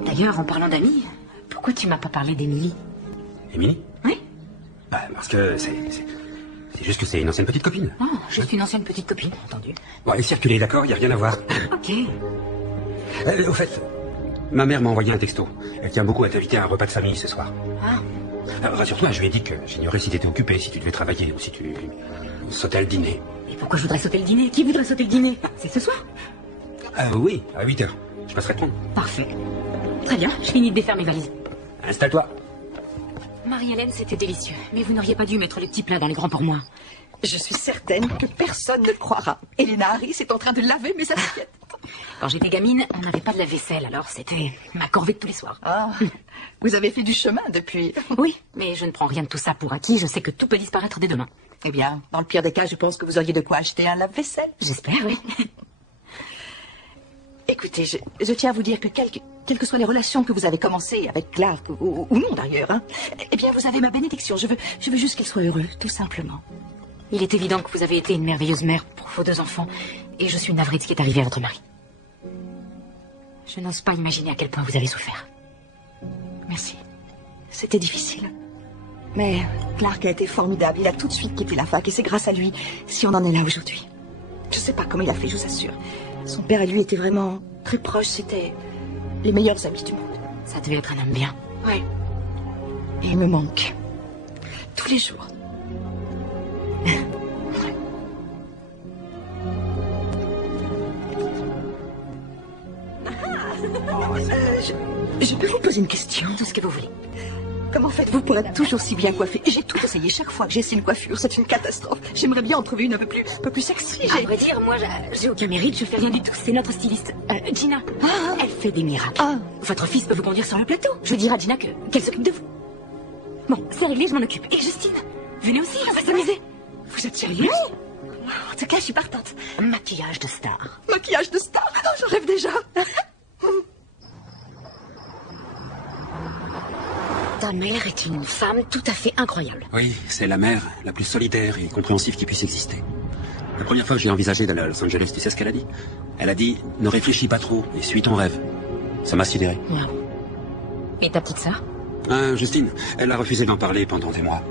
D'ailleurs, en parlant d'amis, pourquoi tu m'as pas parlé d'Émilie? Émilie? Oui. Parce que C'est juste que c'est une ancienne petite copine. Ah, juste une ancienne petite copine, entendu. Bon, allez, circulez, d'accord, il n'y a rien à voir. Ok. Au fait, ma mère m'a envoyé un texto. Elle tient beaucoup à t'inviter à un repas de famille ce soir. Ah. Rassure-toi, je lui ai dit que j'ignorais si t'étais occupé, si tu devais travailler ou si tu sautais le dîner. Et pourquoi je voudrais sauter le dîner? Qui voudrait sauter le dîner? C'est ce soir? Oui, à 8h. Je passerai te prendre. Parfait. Très bien, je finis de défaire mes valises. Installe-toi. Marie-Hélène, c'était délicieux. Mais vous n'auriez pas dû mettre les petits plats dans les grands pour moi. Je suis certaine que personne ne le croira. Elena Harris est en train de laver mes assiettes. Quand j'étais gamine, on n'avait pas de lave-vaisselle, alors c'était ma corvée de tous les soirs. Ah, vous avez fait du chemin depuis. Oui, mais je ne prends rien de tout ça pour acquis. Je sais que tout peut disparaître dès demain. Eh bien, dans le pire des cas, je pense que vous auriez de quoi acheter un lave-vaisselle. J'espère, oui. Écoutez, je tiens à vous dire que quelles que soient les relations que vous avez commencées avec Clark, ou non d'ailleurs, hein, eh bien, vous avez ma bénédiction. Je veux juste qu'il soit heureux, tout simplement. Il est évident que vous avez été une merveilleuse mère pour vos 2 enfants, et je suis navrée de ce qui est arrivé à votre mari. Je n'ose pas imaginer à quel point vous avez souffert. Merci. C'était difficile. Mais Clark a été formidable. Il a tout de suite quitté la fac, et c'est grâce à lui si on en est là aujourd'hui. Je sais pas comment il a fait, je vous assure. Son père et lui étaient vraiment très proches. C'était les meilleurs amis du monde. Ça devait être un homme bien. Oui. Et il me manque. Tous les jours. Je peux vous poser une question? Tout ce que vous voulez. Comment faites-vous pour être toujours si bien coiffée? J'ai tout essayé. Chaque fois que j'essaie une coiffure, c'est une catastrophe. J'aimerais bien en trouver une un peu plus sexy. À vrai dire, moi, j'ai aucun mérite. Je fais rien du tout. C'est notre styliste, Gina. Elle fait des miracles. Votre fils peut vous conduire sur le plateau. Je dirai à Gina qu'elle s'occupe de vous. Bon, c'est réglé, je m'en occupe. Et Justine, venez aussi, on va s'amuser. Vous êtes sérieuse? En tout cas, je suis partante. Maquillage de star. Maquillage de star? Oh, j'en rêve déjà. Ta mère est une femme tout à fait incroyable. Oui, c'est la mère la plus solidaire et compréhensive qui puisse exister. La première fois que j'ai envisagé d'aller à Los Angeles, tu sais ce qu'elle a dit? Elle a dit, ne réfléchis pas trop et suis ton rêve. Ça m'a sidéré. Wow. Et ta petite sœur? Justine, elle a refusé d'en parler pendant des mois.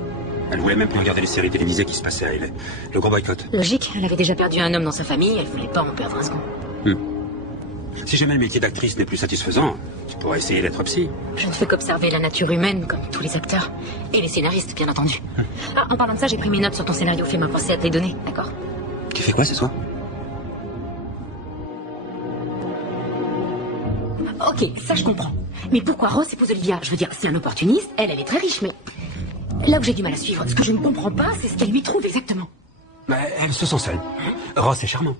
Elle voulait même plus regarder les séries télévisées qui se passaient à LA. Le gros boycott. Logique, elle avait déjà perdu un homme dans sa famille, elle voulait pas en perdre un second. Si jamais le métier d'actrice n'est plus satisfaisant, tu pourrais essayer d'être psy. Je ne fais qu'observer la nature humaine, comme tous les acteurs. Et les scénaristes, bien entendu. En parlant de ça, j'ai pris mes notes sur ton scénario, fais-moi penser à te les donner, d'accord? Tu fais quoi ce soir? Ok, ça je comprends. Mais pourquoi Ross épouse Olivia? Je veux dire, c'est un opportuniste, elle est très riche, mais... Là où j'ai du mal à suivre, ce que je ne comprends pas, c'est ce qu'elle lui trouve exactement. Elle se sent seule. Ross est charmant.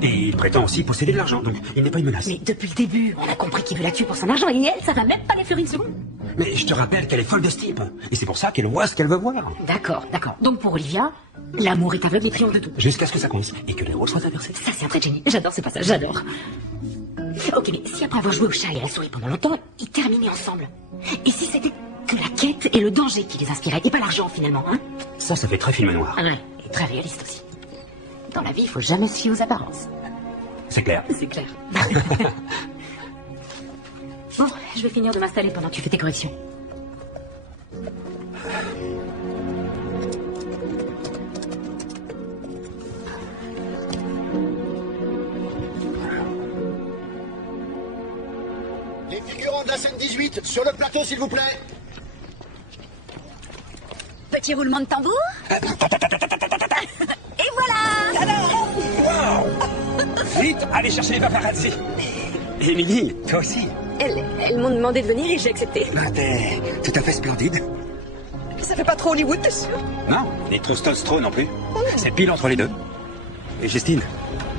Et il prétend aussi posséder de l'argent, donc il n'est pas une menace. Mais depuis le début, on a compris qu'il veut la tuer pour son argent, et elle, ça va même pas l'effleurer une seconde. Mais je te rappelle qu'elle est folle de ce type. Et c'est pour ça qu'elle voit ce qu'elle veut voir. D'accord. Donc pour Olivia, l'amour est aveugle et triomphe de tout. Jusqu'à ce que ça coince et que les rôles soient inversés. Ça, c'est un trait de génie. J'adore ce passage, j'adore. Ok, mais si après avoir joué au chat et à la souris pendant longtemps, ils terminaient ensemble. Et si c'était que la quête et le danger qui les inspiraient, et pas l'argent finalement, hein? Ça fait très film noir. Ouais, et très réaliste aussi. Dans la vie, il faut jamais se fier aux apparences. C'est clair. C'est clair. Bon, je vais finir de m'installer pendant que tu fais tes corrections. Les figurants de la scène 18, sur le plateau s'il vous plaît. Petit roulement de tambour. Et voilà. Wow. Vite, allez chercher les paparazzi. Émilie, toi aussi. Elles m'ont demandé de venir et j'ai accepté. T'es tout à fait splendide. Ça fait pas trop Hollywood, t'es sûr? Non, ni trop Stone non plus. C'est pile entre les deux. Et Justine,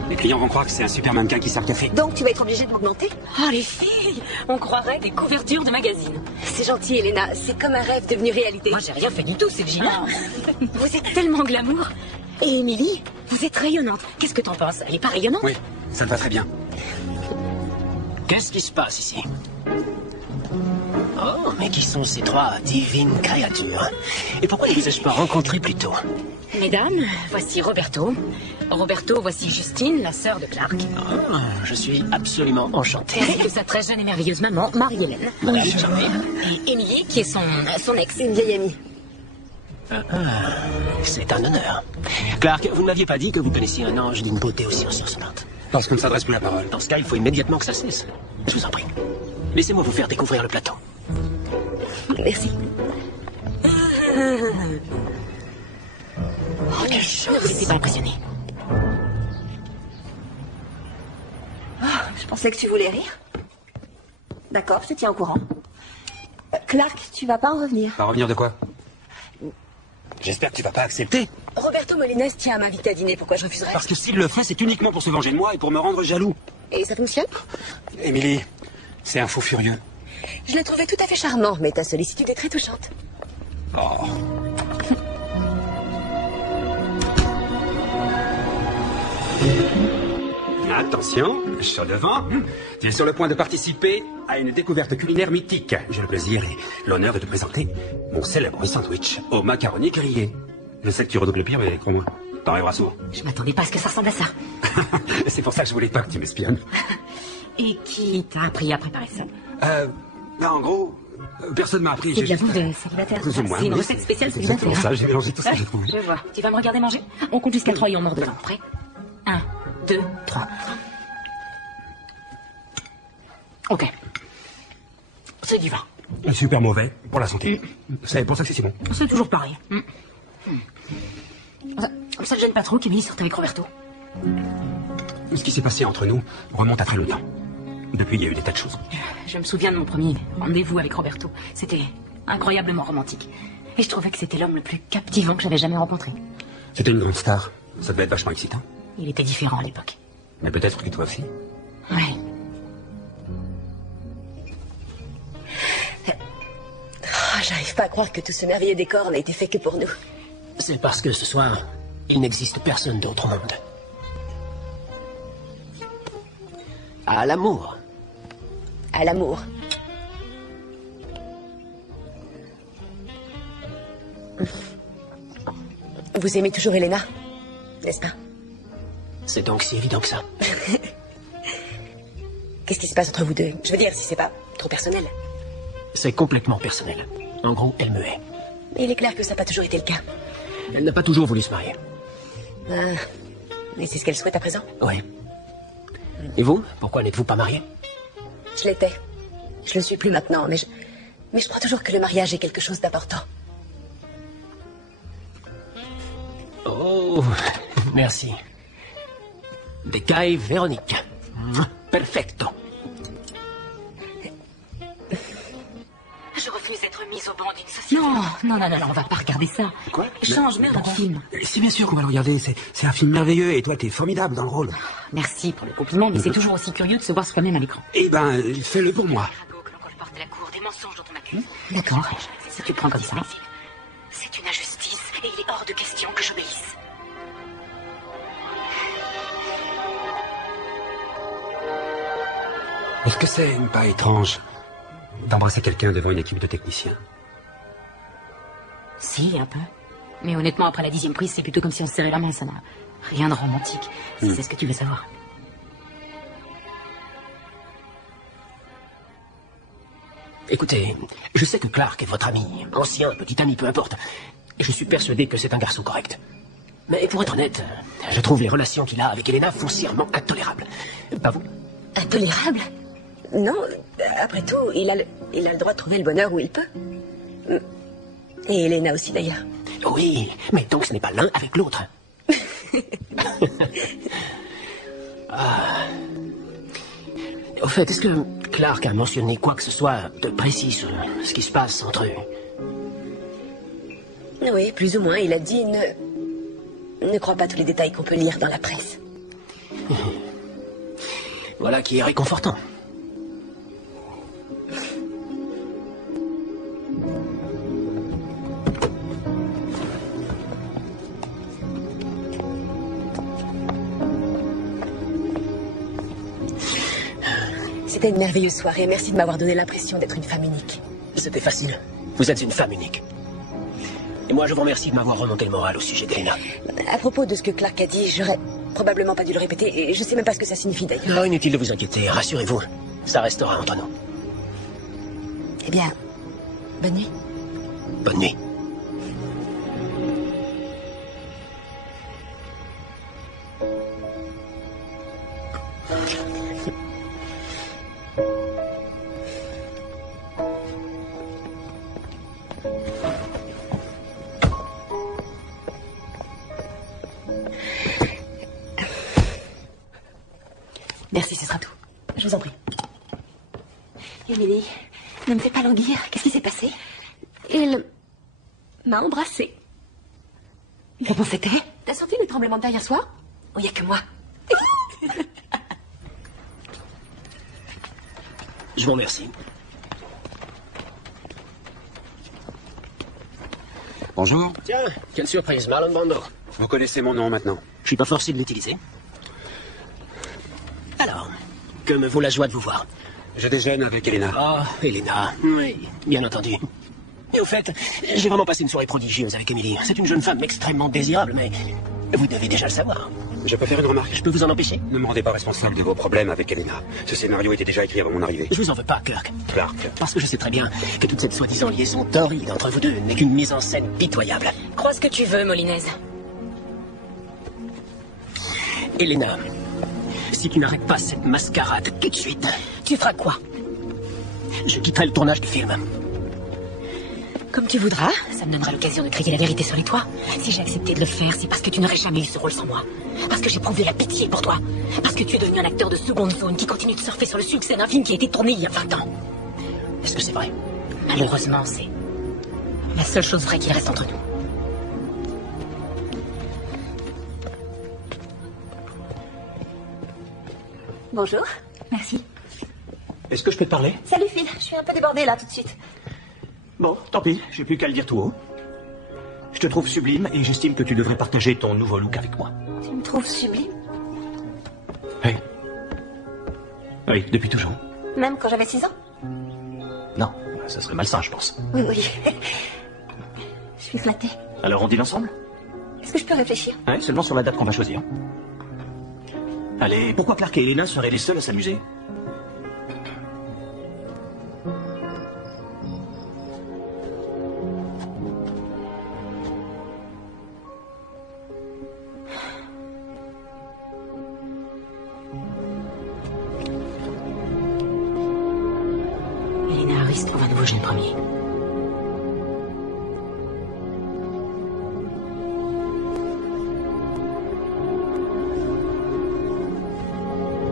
les clients vont croire que c'est un super mannequin qui sert le café. Donc tu vas être obligée de m'augmenter? Oh les filles, on croirait des couvertures de magazines. C'est gentil, Elena. C'est comme un rêve devenu réalité. Moi j'ai rien fait du tout, c'est Gina. Vous êtes tellement glamour. Et Émilie, vous êtes rayonnante. Qu'est-ce que t'en penses? Elle est pas rayonnante? Oui, ça te va très bien. Qu'est-ce qui se passe ici? Oh, mais qui sont ces trois divines créatures? Et pourquoi ne les ai-je pas rencontrées plus tôt? Mesdames, voici Roberto. Roberto, voici Justine, la sœur de Clark. Oh, je suis absolument enchanté. Ainsi que sa très jeune et merveilleuse maman, Marie-Hélène. Madame, charmée. Et Émilie, qui est son ex. Une vieille amie. C'est un honneur. Clark, vous ne m'aviez pas dit que vous connaissiez un ange d'une beauté aussi surprenante. Parce qu'on ne s'adresse plus la parole. Dans ce cas, il faut immédiatement que ça cesse. Je vous en prie. Laissez-moi vous faire découvrir le plateau. Merci. Oh, quelle chance! Vous n'étiez pas impressionné. Oh, je pensais que tu voulais rire. D'accord, je te tiens au courant. Clark, tu vas pas en revenir. Pas revenir de quoi? J'espère que tu vas pas accepter. Roberto Molines tient à m'inviter à dîner, pourquoi je refuserais? Parce que s'il le fait, c'est uniquement pour se venger de moi et pour me rendre jaloux. Et ça fonctionne? Émilie, c'est un fou furieux. Je l'ai trouvé tout à fait charmant, mais ta sollicitude est très touchante. Oh. Attention, chaud devant. Tu es sur le point de participer à une découverte culinaire mythique. J'ai le plaisir et l'honneur de te présenter mon célèbre sandwich au macaroni grillé. Je sais que tu redoutes le pire, mais crois-moi, t'en rêveras souvent. Je m'attendais pas à ce que ça ressemble à ça. C'est pour ça que je voulais pas que tu m'espionnes. Et qui t'a appris à préparer ça? En gros, personne m'a appris. C'est bien vous de célibataire. C'est une recette spéciale célibataire. C'est exactement ça, j'ai mélangé tout ça. Je vois. Tu vas me regarder manger? On compte jusqu'à 3 et on mord dedans. Prêt? 1, 2, 3. Ok. C'est du vin. Super mauvais pour la santé. C'est pour ça que c'est si bon. C'est toujours pareil. Ça te gêne pas trop qu'Emily sorte avec Roberto? Ce qui s'est passé entre nous remonte à très longtemps. Depuis, il y a eu des tas de choses. Je me souviens de mon premier rendez-vous avec Roberto. C'était incroyablement romantique. Et je trouvais que c'était l'homme le plus captivant que j'avais jamais rencontré. C'était une grande star. Ça devait être vachement excitant. Il était différent à l'époque. Mais peut-être que toi aussi. Ouais. Oh, j'arrive pas à croire que tout ce merveilleux décor n'a été fait que pour nous. C'est parce que ce soir, il n'existe personne d'autre au monde. À l'amour. À l'amour. Vous aimez toujours Elena, n'est-ce pas? C'est donc si évident que ça. Qu'est-ce qui se passe entre vous deux? Je veux dire, si c'est pas trop personnel. C'est complètement personnel. En gros, elle me hait. Il est clair que ça n'a pas toujours été le cas. Elle n'a pas toujours voulu se marier. Ah, mais c'est ce qu'elle souhaite à présent? Oui. Et vous? Pourquoi n'êtes-vous pas marié? Je l'étais. Je le suis plus maintenant, mais je crois toujours que le mariage est quelque chose d'important. Oh, merci. Décaille Véronique. Perfecto. Je refuse d'être mise au banc d'une société. Non, on va pas regarder ça. Quoi? Change, merde, un film. C'est bien sûr qu'on va le regarder. C'est un film merveilleux et toi, t'es formidable dans le rôle. Merci pour le compliment, mais c'est toujours aussi curieux de se voir soi-même à l'écran. Eh ben, fais-le pour moi. Que l'on colporte à la cour des mensonges dont on m'accuse. D'accord. Si tu le prends comme ça, c'est une injustice et il est hors de question que j'obéisse. Est-ce que c'est pas étrange d'embrasser quelqu'un devant une équipe de techniciens? Si, un peu. Mais honnêtement, après la 10e prise, c'est plutôt comme si on se serrait la main, ça n'a rien de romantique. Si c'est ce que tu veux savoir. Écoutez, je sais que Clark est votre ami, ancien, petit ami, peu importe. Et je suis persuadé que c'est un garçon correct. Mais pour être honnête, je trouve les relations qu'il a avec Elena foncièrement intolérables. Pas vous? Intolérable? Non, après tout, il a le droit de trouver le bonheur où il peut. Et Elena aussi, d'ailleurs. Oui, mais donc ce n'est pas l'un avec l'autre. Au fait, est-ce que Clark a mentionné quoi que ce soit de précis sur ce qui se passe entre eux? Oui, plus ou moins. Il a dit ne crois pas tous les détails qu'on peut lire dans la presse. Voilà qui est réconfortant. C'était une merveilleuse soirée. Merci de m'avoir donné l'impression d'être une femme unique. C'était facile. Vous êtes une femme unique. Et moi, je vous remercie de m'avoir remonté le moral au sujet d'Elena. À propos de ce que Clark a dit, j'aurais probablement pas dû le répéter. Et je sais même pas ce que ça signifie d'ailleurs. Non, inutile de vous inquiéter. Rassurez-vous. Ça restera entre nous. Eh bien, bonne nuit. Bonne nuit. Merci, ce sera tout. Je vous en prie. Émilie, ne me fais pas languir. Qu'est-ce qui s'est passé? Il m'a embrassée. Comment c'était? T'as senti le tremblement de terre hier soir? Oh, il n'y a que moi. Je vous remercie. Bonjour. Tiens, quelle surprise, Marlon Brando. Vous connaissez mon nom maintenant. Je suis pas forcé de l'utiliser. Alors, que me vaut la joie de vous voir? Je déjeune avec Elena. Ah, Elena. Oui, bien entendu. Et au fait, j'ai vraiment passé une soirée prodigieuse avec Emily. C'est une jeune femme extrêmement désirable, mais vous devez déjà le savoir. Je peux faire une remarque? Je peux vous en empêcher? Ne me rendez pas responsable de vos problèmes avec Elena. Ce scénario était déjà écrit avant mon arrivée. Je vous en veux pas, Clark. Clark. Parce que je sais très bien que toute cette soi-disant liaison torride entre vous deux n'est qu'une mise en scène pitoyable. Crois ce que tu veux, Molinez. Elena, si tu n'arrêtes pas cette mascarade tout de suite... Tu feras quoi? Je quitterai le tournage du film. Comme tu voudras, ça me donnera l'occasion de crier la vérité sur les toits. Si j'ai accepté de le faire, c'est parce que tu n'aurais jamais eu ce rôle sans moi. Parce que j'ai prouvé la pitié pour toi. Parce que tu es devenu un acteur de seconde zone qui continue de surfer sur le succès d'un film qui a été tourné il y a 20 ans. Est-ce que c'est vrai? Malheureusement, c'est la seule chose vraie qui reste entre nous. Bonjour. Merci. Est-ce que je peux te parler? Salut Phil, je suis un peu débordée là tout de suite. Bon, tant pis, j'ai plus qu'à le dire tout haut. Je te trouve sublime et j'estime que tu devrais partager ton nouveau look avec moi. Tu me trouves sublime? Oui. Oui, depuis toujours. Même quand j'avais 6 ans? Non, ça serait malsain, je pense. Oui, oui. Je suis flattée. Alors on dîne ensemble? Est-ce que je peux réfléchir? Ouais, seulement sur la date qu'on va choisir. Allez, pourquoi Clark et Elena seraient les seuls à s'amuser? Elena Harris trouve un nouveau jeune premier.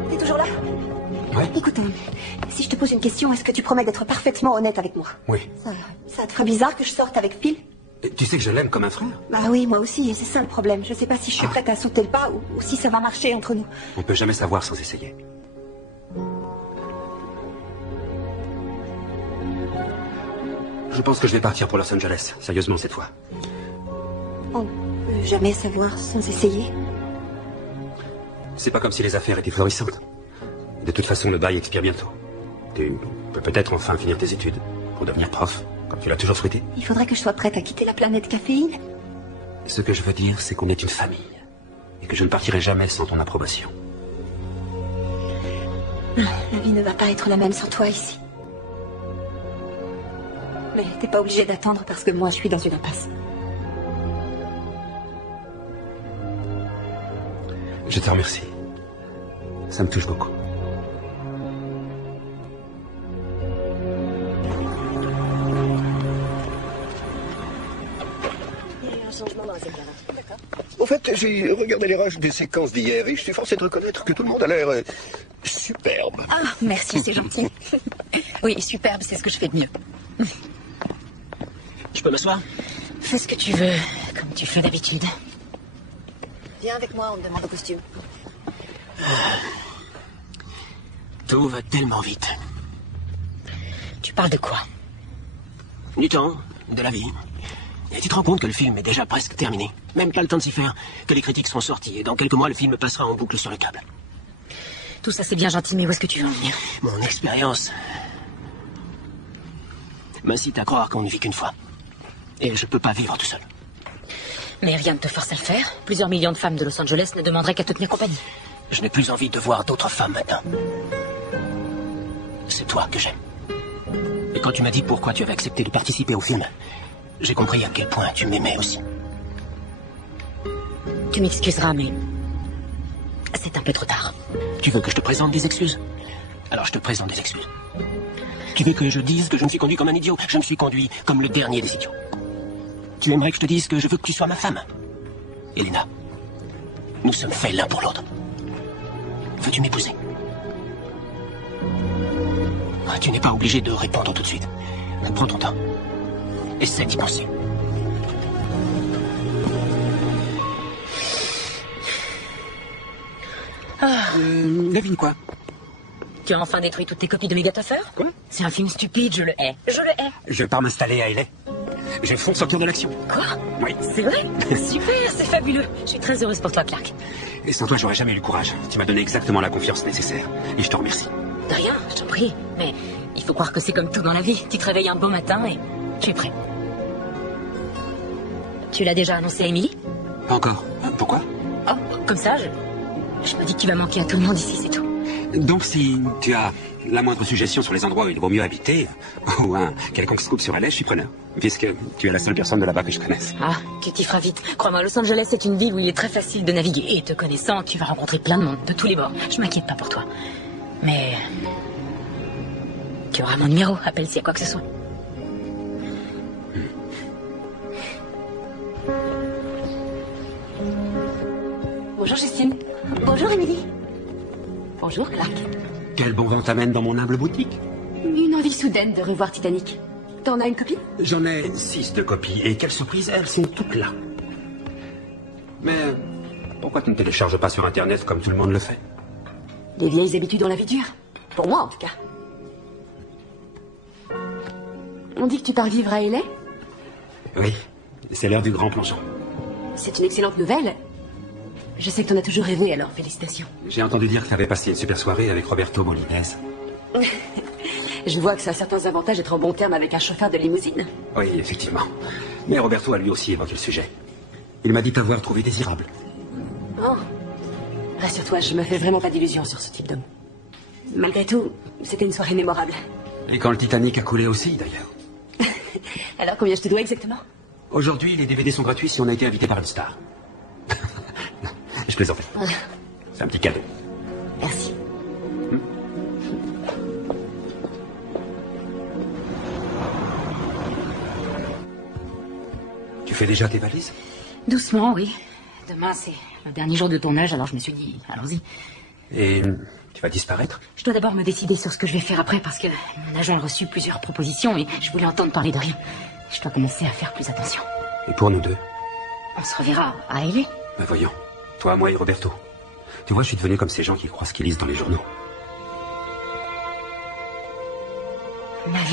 T'es toujours là? Ouais. Écoute, si je te pose une question, est-ce que tu promets d'être parfaitement honnête avec moi? Oui. Ça te ferait bizarre que je sorte avec Phil? Et tu sais que je l'aime comme un frère. Bah oui, moi aussi, et c'est ça le problème. Je sais pas si je suis prête à sauter le pas ou si ça va marcher entre nous. On peut jamais savoir sans essayer. Je pense que je vais partir pour Los Angeles, sérieusement cette fois. On peut jamais savoir sans essayer. C'est pas comme si les affaires étaient florissantes. De toute façon, le bail expire bientôt. Tu peux peut-être enfin finir tes études pour devenir prof, comme tu l'as toujours souhaité. Il faudrait que je sois prête à quitter la planète caféine. Ce que je veux dire, c'est qu'on est une famille. Et que je ne partirai jamais sans ton approbation. La vie ne va pas être la même sans toi ici. Mais t'es pas obligé d'attendre parce que moi je suis dans une impasse. Je te remercie. Ça me touche beaucoup. Au fait, j'ai regardé les rushs des séquences d'hier et je suis forcé de reconnaître que tout le monde a l'air superbe. Ah, merci, c'est gentil. Oui, superbe, c'est ce que je fais de mieux. Je peux m'asseoir? Fais ce que tu veux, comme tu fais d'habitude. Viens avec moi, on me demande au costume. Tout va tellement vite. Tu parles de quoi? Du temps, de la vie. Et tu te rends compte que le film est déjà presque terminé. Même pas le temps de s'y faire, que les critiques seront sorties et dans quelques mois le film passera en boucle sur le câble. Tout ça c'est bien gentil, mais où est-ce que tu veux en venir? Mon expérience m'incite à croire qu'on ne vit qu'une fois. Et je peux pas vivre tout seul. Mais rien ne te force à le faire. Plusieurs millions de femmes de Los Angeles ne demanderaient qu'à te tenir compagnie. Je n'ai plus envie de voir d'autres femmes maintenant. C'est toi que j'aime. Et quand tu m'as dit pourquoi tu avais accepté de participer au film, j'ai compris à quel point tu m'aimais aussi. Tu m'excuseras, mais c'est un peu trop tard. Tu veux que je te présente des excuses? Alors je te présente des excuses. Tu veux que je dise que je me suis conduit comme un idiot? Je me suis conduit comme le dernier des idiots. Tu aimerais que je te dise que je veux que tu sois ma femme? Elena, nous sommes faits l'un pour l'autre. Veux-tu m'épouser? Tu n'es pas obligé de répondre tout de suite. Prends ton temps. Essaie d'y penser. Devine quoi? Tu as enfin détruit toutes tes copies de Megatoffer? Quoi? C'est un film stupide, je le hais. Je le hais. Je pars m'installer à LA. Je fonce au cœur de l'action. Quoi? Oui. C'est vrai? Super, c'est fabuleux. Je suis très heureuse pour toi, Clark. Et sans toi, j'aurais jamais eu le courage. Tu m'as donné exactement la confiance nécessaire. Et je te remercie. De rien, je t'en prie. Mais il faut croire que c'est comme tout dans la vie. Tu te réveilles un beau matin et tu es prêt. Tu l'as déjà annoncé à Emily? Pas encore. Pourquoi? Oh, comme ça, je me dis que tu vas manquer à tout le monde ici, c'est tout. Donc si tu as la moindre suggestion sur les endroits où il vaut mieux habiter, ou un quelconque scoop sur LA, je suis preneur. Puisque tu es la seule personne de là-bas que je connaisse. Ah, tu t'y feras vite. Crois-moi, Los Angeles est une ville où il est très facile de naviguer. Et te connaissant, tu vas rencontrer plein de monde, de tous les bords. Je m'inquiète pas pour toi. Mais... tu auras mon numéro, appelle s'il y a quoi que ce soit. Bonjour Justine. Bonjour Emily. Bonjour Clark. Quel bon vent t'amène dans mon humble boutique? Une envie soudaine de revoir Titanic. T'en as une copie? J'en ai 6 de copies, et quelle surprise, elles sont toutes là. Mais pourquoi tu ne télécharges pas sur Internet comme tout le monde le fait? Les vieilles habitudes ont la vie dure. Pour moi, en tout cas. On dit que tu pars vivre à LA? Oui, c'est l'heure du grand plongeon. C'est une excellente nouvelle. Je sais que t'en as toujours rêvé, alors félicitations. J'ai entendu dire que tu avais passé une super soirée avec Roberto Molinez. Je vois que ça a certains avantages d'être en bon terme avec un chauffeur de limousine. Oui, effectivement. Mais Roberto a lui aussi évoqué le sujet. Il m'a dit t'avoir trouvé désirable. Oh. Rassure-toi, je me fais vraiment pas d'illusions sur ce type d'homme. Malgré tout, c'était une soirée mémorable. Et quand le Titanic a coulé aussi, d'ailleurs. Alors, combien je te dois exactement? Aujourd'hui, les DVD sont gratuits si on a été invité par une star. Je plaisantais. C'est un petit cadeau. Merci. Tu fais déjà tes valises? Doucement, oui. Demain, c'est le dernier jour de tournage, alors je me suis dit, allons-y. Et tu vas disparaître? Je dois d'abord me décider sur ce que je vais faire après, parce que mon agent a reçu plusieurs propositions et je voulais entendre parler de rien. Je dois commencer à faire plus attention. Et pour nous deux? On se reverra à LA. Ben voyons. Toi, moi et Roberto. Tu vois, je suis devenu comme ces gens qui croient ce qu'ils lisent dans les journaux. Ma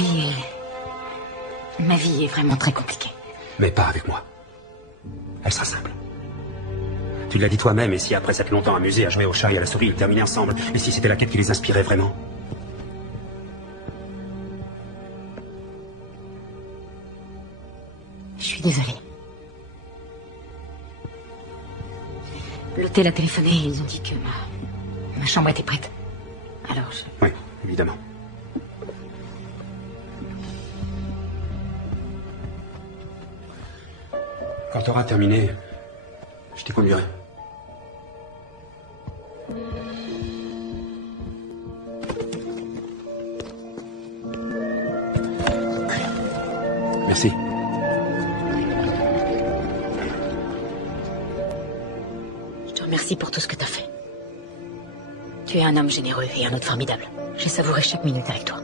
vie est vraiment très compliquée. Mais pas avec moi. Elle sera simple. Tu l'as dit toi-même, et si après s'être longtemps amusé à jouer au chat et à la souris, ils terminaient ensemble, et si c'était la quête qui les inspirait vraiment? Je suis désolée. L'hôtel a téléphoné et ils ont dit que ma chambre était prête. Alors Oui, évidemment. Quand tu auras terminé, je t'y conduirai. Merci. Je te remercie pour tout ce que t'as fait. Tu es un homme généreux et un autre formidable. J'ai savouré chaque minute avec toi.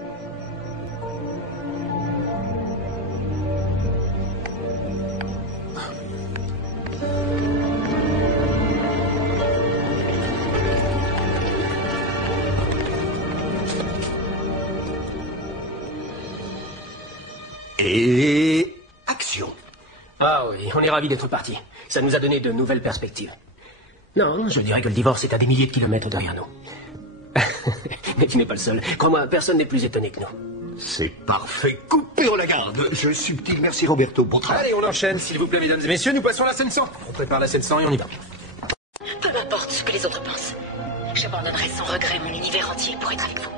Et... action. Ah oui, on est ravis d'être partis. Ça nous a donné de nouvelles perspectives. Non, je dirais que le divorce est à des milliers de kilomètres derrière nous. Mais tu n'es pas le seul. Crois-moi, personne n'est plus étonné que nous. C'est parfait. Coupé en la garde. Je suis subtil. Merci Roberto. Bon travail. Allez, on enchaîne, s'il vous plaît, mesdames et messieurs. Nous passons à la scène 100. On prépare la scène 100 et on y va. Peu m'importe ce que les autres pensent. J'abandonnerai sans regret mon univers entier pour être avec vous.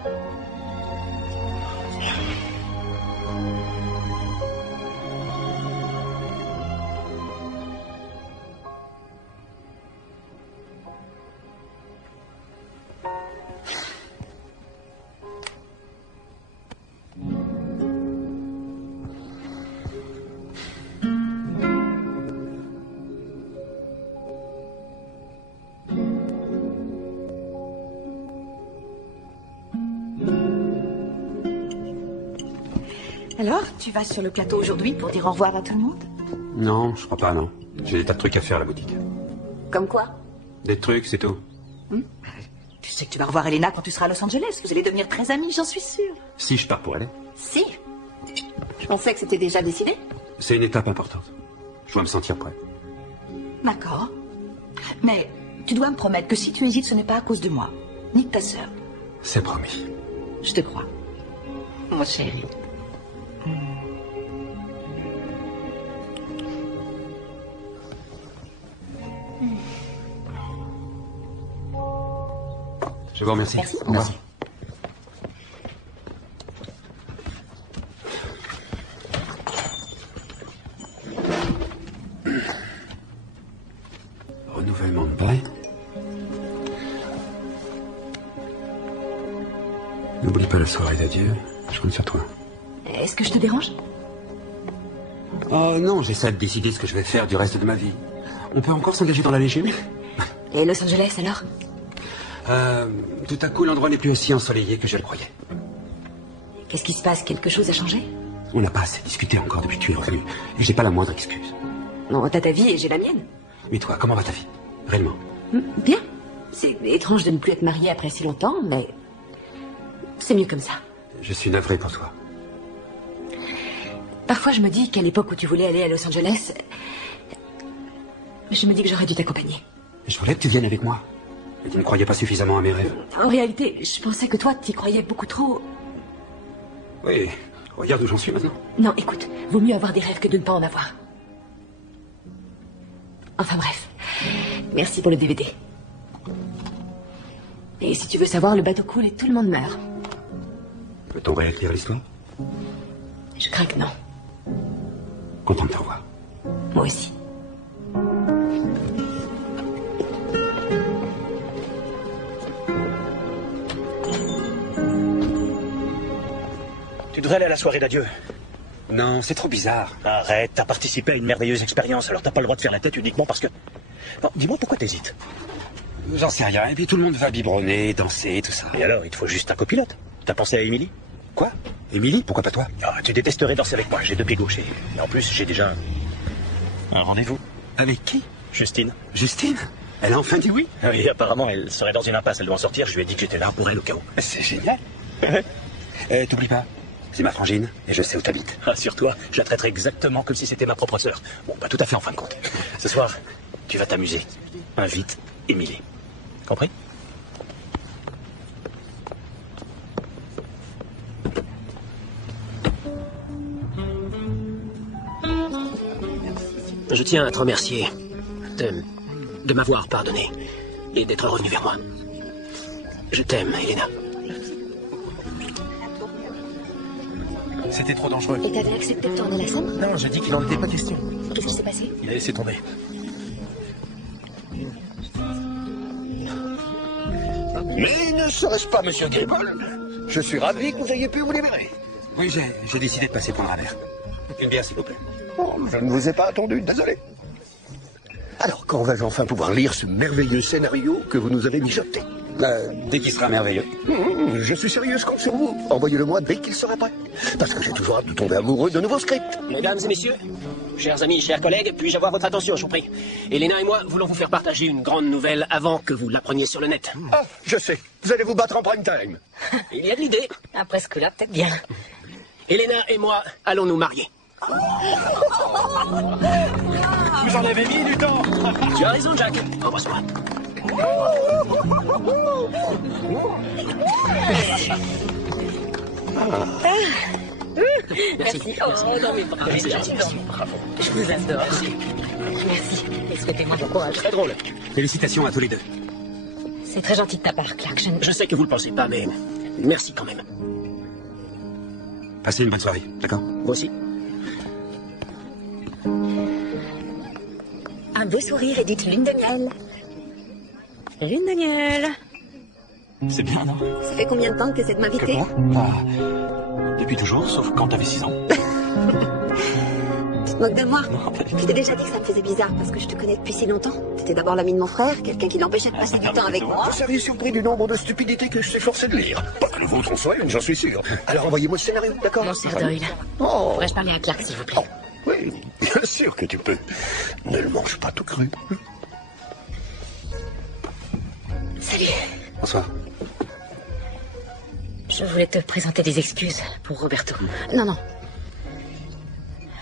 Alors, tu vas sur le plateau aujourd'hui pour dire au revoir à tout le monde? Non, je crois pas, non. J'ai des tas de trucs à faire à la boutique. Comme quoi? Des trucs, c'est tout. Tu sais que tu vas revoir Elena quand tu seras à Los Angeles. Vous allez devenir très amis, j'en suis sûre. Si je pars pour aller. Si. Je pensais que c'était déjà décidé. C'est une étape importante. Je dois me sentir prêt. D'accord. Mais tu dois me promettre que si tu hésites, ce n'est pas à cause de moi, ni de ta sœur. C'est promis. Je te crois. Mon chéri. Je vous remercie. Merci. Au revoir. Renouvellement de prêt. N'oublie pas la soirée d'adieu. Je compte sur toi. Est-ce que je te dérange? Oh non, j'essaie de décider ce que je vais faire du reste de ma vie. On peut encore s'engager dans la Légion? Et Los Angeles, alors? Tout à coup, l'endroit n'est plus aussi ensoleillé que je le croyais. Qu'est-ce qui se passe? Quelque chose a changé? On n'a pas assez discuté encore depuis que tu es revenu. Et j'ai pas la moindre excuse. Non, t'as ta vie et j'ai la mienne. Mais toi, comment va ta vie? Réellement? Bien. C'est étrange de ne plus être mariée après si longtemps, mais... c'est mieux comme ça. Je suis navré pour toi. Parfois, je me dis qu'à l'époque où tu voulais aller à Los Angeles... je me dis que j'aurais dû t'accompagner. Je voulais que tu viennes avec moi. Mais tu ne croyais pas suffisamment à mes rêves. En réalité, je pensais que toi, t'y croyais beaucoup trop. Oui, regarde où j'en suis maintenant. Non, écoute, vaut mieux avoir des rêves que de ne pas en avoir. Enfin bref, merci pour le DVD. Et si tu veux savoir, le bateau coule et tout le monde meurt. Peut-on réécrire l'histoire? Je crains que non. Content de te revoir. Moi aussi. Tu devrais aller à la soirée d'adieu. Non, c'est trop bizarre. Arrête, t'as participé à une merveilleuse expérience, alors t'as pas le droit de faire la tête uniquement parce que... Bon, dis-moi pourquoi t'hésites. J'en sais rien, et puis tout le monde va biberonner, danser, tout ça. Et alors, il te faut juste un copilote. T'as pensé à Émilie? Quoi? Émilie? Pourquoi pas toi? Ah, tu détesterais danser avec moi, j'ai 2 pieds gauches. Et en plus, j'ai déjà un rendez-vous. Avec qui? Justine. Justine? Elle a enfin dit oui? Oui, apparemment, elle serait dans une impasse, elle doit en sortir, je lui ai dit que j'étais là pour elle au cas où. C'est génial. T'oublies pas, c'est ma frangine, et je sais où t'habites. Rassure-toi, je la traiterai exactement comme si c'était ma propre sœur. Bon, pas tout à fait en fin de compte. Ce soir, tu vas t'amuser. Invite Émilie. Compris? Je tiens à te remercier de m'avoir pardonné et d'être revenu vers moi. Je t'aime, Elena. C'était trop dangereux. Et t'avais accepté de tourner la scène? Non, j'ai dit qu'il n'en était pas question. Qu'est-ce qui s'est passé? Il a laissé tomber. Mais ne serait-ce pas, monsieur Gribble? Je suis ravi que vous ayez pu vous libérer. Oui, j'ai décidé de passer prendre un verre. Une bière, s'il vous plaît. Oh, je ne vous ai pas attendu, désolé. Alors, quand vais-je enfin pouvoir lire ce merveilleux scénario que vous nous avez mijoté? Dès qu'il sera merveilleux. Je suis sérieux, je compte sur vous. Envoyez-le-moi dès qu'il sera prêt. Parce que j'ai toujours hâte de tomber amoureux de nouveaux scripts. Mesdames et messieurs, chers amis, chers collègues, puis-je avoir votre attention, je vous prie? Elena et moi voulons vous faire partager une grande nouvelle avant que vous l'appreniez sur le net. Ah, je sais. Vous allez vous battre en prime time. Il y a de l'idée. Après ce coup-là, peut-être bien. Elena et moi allons nous marier. Vous en avez mis du temps. Tu as raison, Jack. Embrasse-moi. Merci. Oh, non, mais bravo. Je vous adore. Merci. Et souhaitez-moi bon courage. Très drôle. Félicitations à tous les deux. C'est très gentil de ta part, Clark. Je sais que vous le pensez pas, mais merci quand même. Passez une bonne soirée, d'accord? Vous aussi. Un beau sourire et dites lune de miel. Lune de miel. C'est bien, non? Ça fait combien de temps que t'essaies de m'inviter? Depuis toujours, sauf quand t'avais 6 ans. Tu te moques de moi? Je t'ai déjà dit que ça me faisait bizarre parce que je te connais depuis si longtemps. T'étais d'abord l'ami de mon frère, quelqu'un qui l'empêchait de passer du temps avec moi. Vous seriez surpris du nombre de stupidités que je suis forcé de lire. Pas que le vôtre en soit une, j'en suis sûr. Alors envoyez-moi le scénario, d'accord? Mon Sir Doyle. Oh. Pourrais-je parler à Clark, s'il vous plaît? Oui, bien sûr que tu peux. Ne le mange pas tout cru. Salut. Bonsoir. Je voulais te présenter des excuses pour Roberto. Non.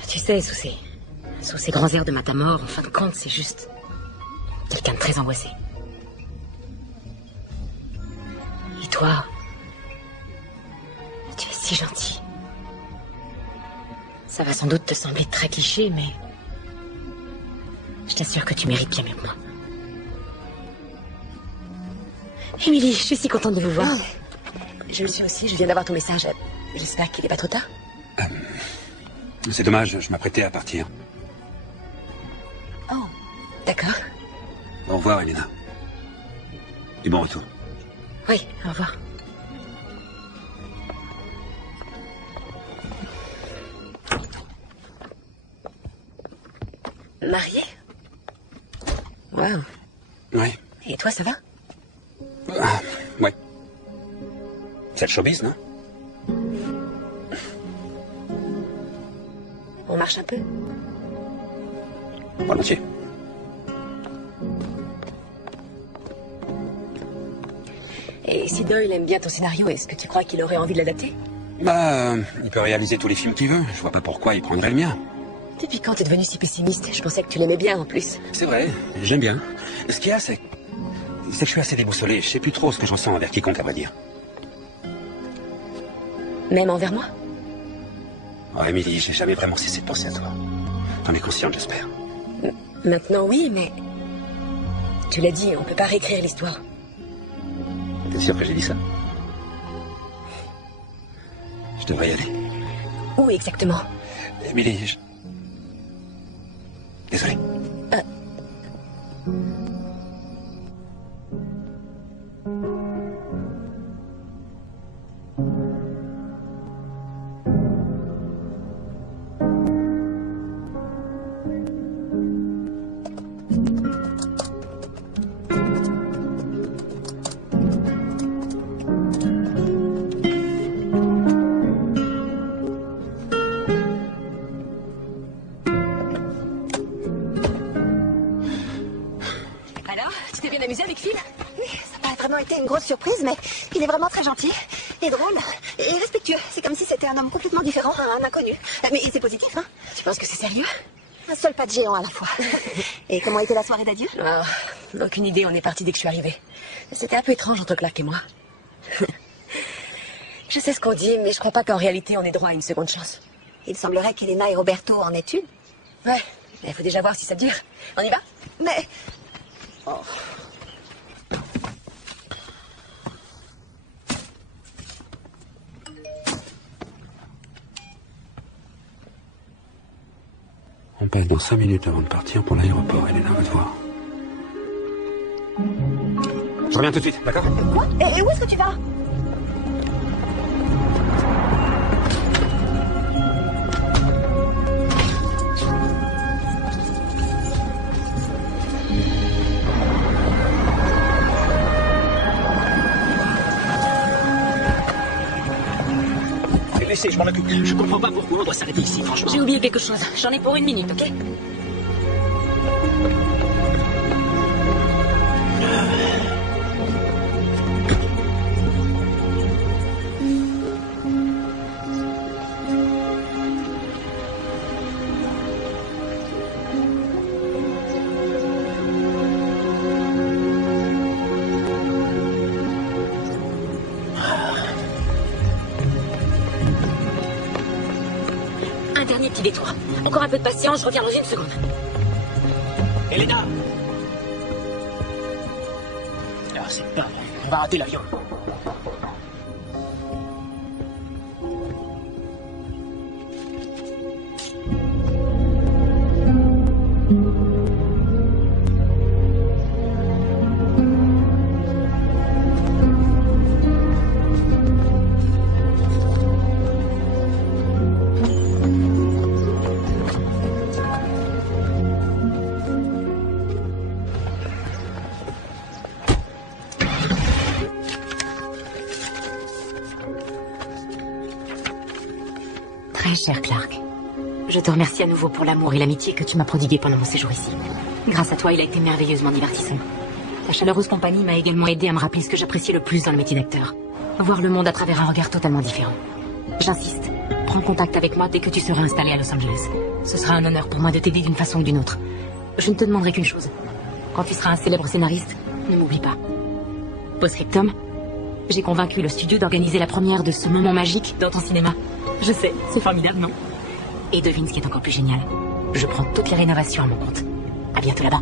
Tu sais, sous ces grands airs de matamor, en fin de compte, c'est juste quelqu'un de très angoissé. Et toi, tu es si gentil. Ça va sans doute te sembler très cliché, mais je t'assure que tu mérites bien mieux que moi. Émilie, je suis si contente de vous voir. Je le suis aussi, je viens d'avoir ton message. J'espère qu'il n'est pas trop tard. C'est dommage, je m'apprêtais à partir. Oh, d'accord. Au revoir, Elena. Et bon retour. Oui, au revoir. Mariée? Waouh. Ouais. Et toi, ça va? Ouais. C'est le showbiz, non? On marche un peu? Volontiers. Et si Doyle aime bien ton scénario, est-ce que tu crois qu'il aurait envie de l'adapter? Il peut réaliser tous les films qu'il veut. Je vois pas pourquoi il prendrait le mien. Depuis quand t'es devenu si pessimiste? Je pensais que tu l'aimais bien, en plus. C'est vrai, j'aime bien. Ce qu'il y a, c'est que je suis assez déboussolé. Je sais plus trop ce que j'en sens envers quiconque, à vrai dire. Même envers moi? Oh, Émilie, j'ai jamais vraiment cessé de penser à toi. T'en es consciente, j'espère. Maintenant, oui, mais... Tu l'as dit, on peut pas réécrire l'histoire. T'es sûr que j'ai dit ça? Je devrais y aller. Où exactement? Émilie, Désolé. Une grosse surprise, mais il est vraiment très gentil et drôle et respectueux. C'est comme si c'était un homme complètement différent, un inconnu. Mais c'est positif, hein? Tu penses que c'est sérieux? Un seul pas de géant à la fois. Et comment était la soirée d'adieu? Aucune idée, on est parti dès que je suis arrivée. C'était un peu étrange entre Clark et moi. Je sais ce qu'on dit, mais je crois pas qu'en réalité on ait droit à une seconde chance. Il semblerait qu'Elena et Roberto en aient une. Ouais, mais il faut déjà voir si ça dure. On y va? Mais... Oh. On passe dans 5 minutes avant de partir pour l'aéroport. Elena va te voir. Je reviens tout de suite, d'accord? Quoi? Et où est-ce que tu vas? Laissez, je m'en occupe. Je comprends pas pourquoi on doit s'arrêter ici, franchement. J'ai oublié quelque chose. J'en ai pour 1 minute, ok? Petit détour. Encore un peu de patience, je reviens dans 1 seconde. Elena! Ah, c'est pas vrai. On va rater l'avion. Très cher Clark, je te remercie à nouveau pour l'amour et l'amitié que tu m'as prodigué pendant mon séjour ici. Grâce à toi, il a été merveilleusement divertissant. Ta chaleureuse compagnie m'a également aidé à me rappeler ce que j'appréciais le plus dans le métier d'acteur. Voir le monde à travers un regard totalement différent. J'insiste, prends contact avec moi dès que tu seras installé à Los Angeles. Ce sera un honneur pour moi de t'aider d'une façon ou d'une autre. Je ne te demanderai qu'une chose. Quand tu seras un célèbre scénariste, ne m'oublie pas. Post-scriptum, j'ai convaincu le studio d'organiser la première de ce moment magique dans ton cinéma. Je sais, c'est formidable, non? Et devine ce qui est encore plus génial. Je prends toutes les rénovations à mon compte. À bientôt là-bas.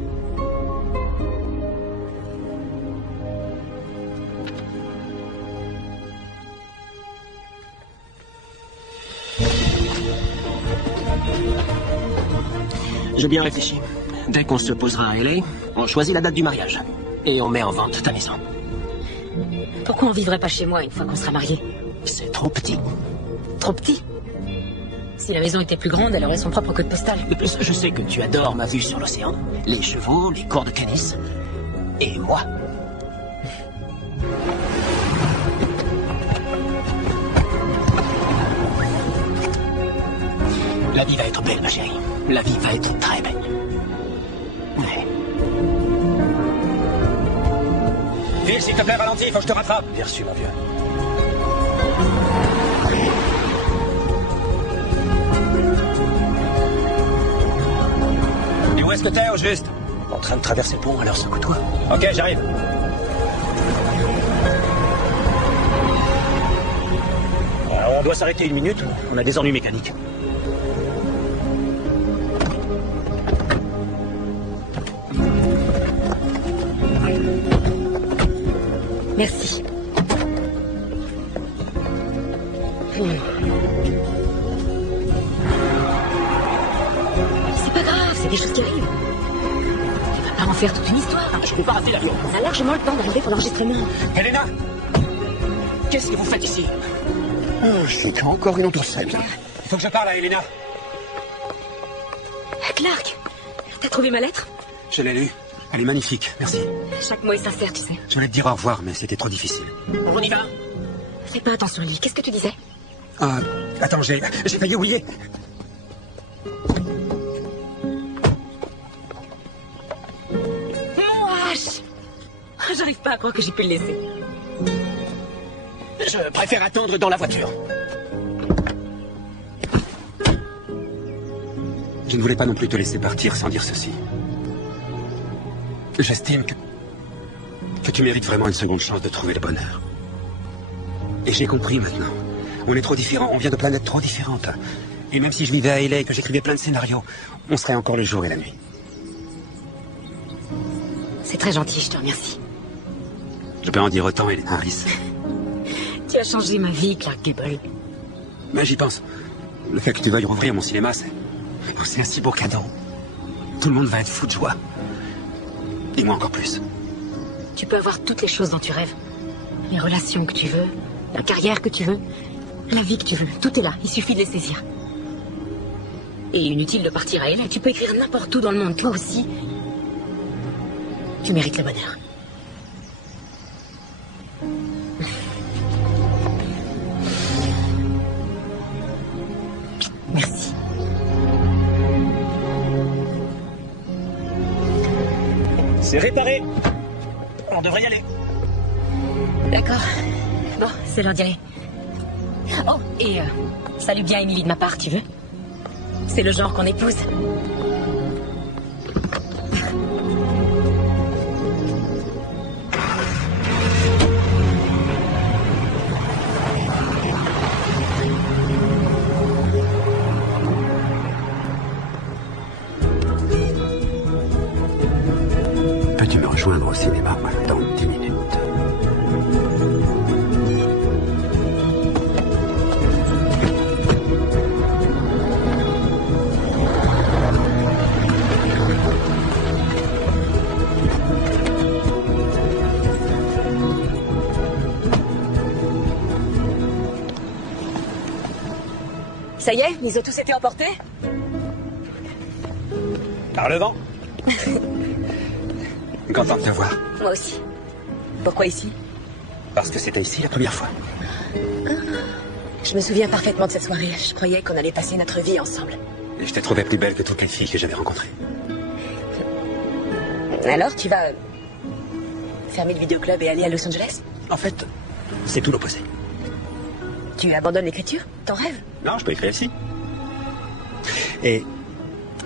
J'ai bien réfléchi. Dès qu'on se posera à LA, on choisit la date du mariage. Et on met en vente ta maison. Pourquoi on vivrait pas chez moi une fois qu'on sera mariés? C'est trop petit. Trop petit? Si la maison était plus grande, elle aurait son propre code postal. De plus, je sais que tu adores ma vue sur l'océan, les chevaux, les cours de tennis. Et moi. La vie va être belle, ma chérie. La vie va être très belle. Ouais. Phil, s'il te plaît, ralentis, il faut que je te rattrape. Bien reçu, mon vieux. Et où est-ce que t'es, au juste? En train de traverser le pont, alors secoue-toi. Ok, j'arrive. Alors, on doit s'arrêter une minute, on a des ennuis mécaniques. Merci. C'est pas grave, c'est des choses qui arrivent. Tu vas pas en faire toute une histoire. Je vais pas rater l'avion. On a largement le temps d'arriver pour l'enregistrement. Elena! Qu'est-ce que vous faites ici? Je suis encore une autre scène. Il faut que je parle à Elena. Clark, t'as trouvé ma lettre? Je l'ai lue. Elle est magnifique, merci. Chaque mot est sincère, tu sais. Je voulais te dire au revoir, mais c'était trop difficile. On y va? Fais pas attention à lui. Qu'est-ce que tu disais? Attends, j'ai failli oublier. Mon H! J'arrive pas à croire que j'ai pu le laisser. Je préfère attendre dans la voiture. Je ne voulais pas non plus te laisser partir sans dire ceci. J'estime que tu mérites vraiment une seconde chance de trouver le bonheur. Et j'ai compris maintenant. On est trop différents, on vient de planètes trop différentes. Et même si je vivais à LA et que j'écrivais plein de scénarios, on serait encore le jour et la nuit. C'est très gentil, je te remercie. Je peux en dire autant, Elena Harris. Tu as changé ma vie, Clark Gable. Mais j'y pense. Le fait que tu veuilles rouvrir mon cinéma, c'est un si beau cadeau. Tout le monde va être fou de joie. Et moi encore plus. Tu peux avoir toutes les choses dont tu rêves. Les relations que tu veux, la carrière que tu veux, la vie que tu veux. Tout est là, il suffit de les saisir. Et inutile de partir à LA, tu peux écrire n'importe où dans le monde, toi aussi. Tu mérites le bonheur. Merci. C'est réparé. On devrait y aller. D'accord. Bon, c'est l'heure d'y aller. Oh, et salut bien Emily de ma part, tu veux? C'est le genre qu'on épouse. Peux-tu me rejoindre au cinéma dans 10 minutes? Ça y est, ils ont tous été emportés? Par le vent. Content de te voir. Moi aussi. Pourquoi ici? Parce que c'était ici la première fois. Je me souviens parfaitement de cette soirée. Je croyais qu'on allait passer notre vie ensemble. Et je t'ai trouvé plus belle que toutes les filles que j'avais rencontrées. Alors, tu vas fermer le vidéoclub et aller à Los Angeles? En fait, c'est tout l'opposé. Tu abandonnes l'écriture? Ton rêve? Non, je peux écrire ici. Et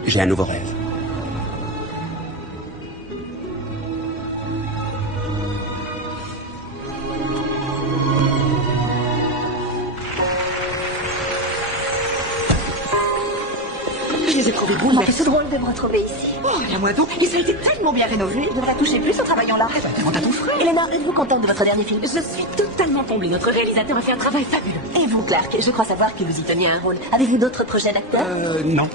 j'ai un nouveau rêve. Je les ai trouvés beaux. C'est drôle de me retrouver ici. Oh, regarde-moi donc. Et ça a été tellement bien rénové. Je devrais toucher plus en travaillant là. Demande à ton frère. Elena, êtes-vous contente de votre dernier film? Je suis totalement comblée. Notre réalisateur a fait un travail fabuleux. Et vous, Clark, je crois savoir que vous y teniez un rôle. Avez-vous d'autres projets d'acteur? Non.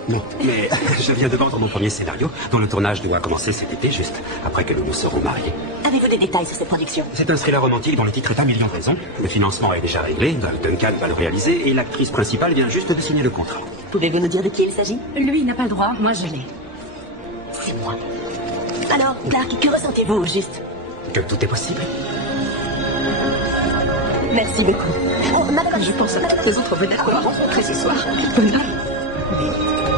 Mais je viens de vendre mon premier scénario, dont le tournage doit commencer cet été, juste après que nous nous serons mariés. Avez-vous des détails sur cette production? C'est un thriller romantique dont le titre est 1 million de raisons. Le financement est déjà réglé, Duncan va le réaliser, et l'actrice principale vient juste de signer le contrat. Pouvez-vous nous dire de qui il s'agit? Lui n'a pas le droit, moi je l'ai. C'est moi. Alors, Clark, que ressentez-vous au juste? Que tout est possible. Merci beaucoup. Oh, madame, je pense à tous les autres vedettes qu'on va rencontrer ce soir. Bonne nuit.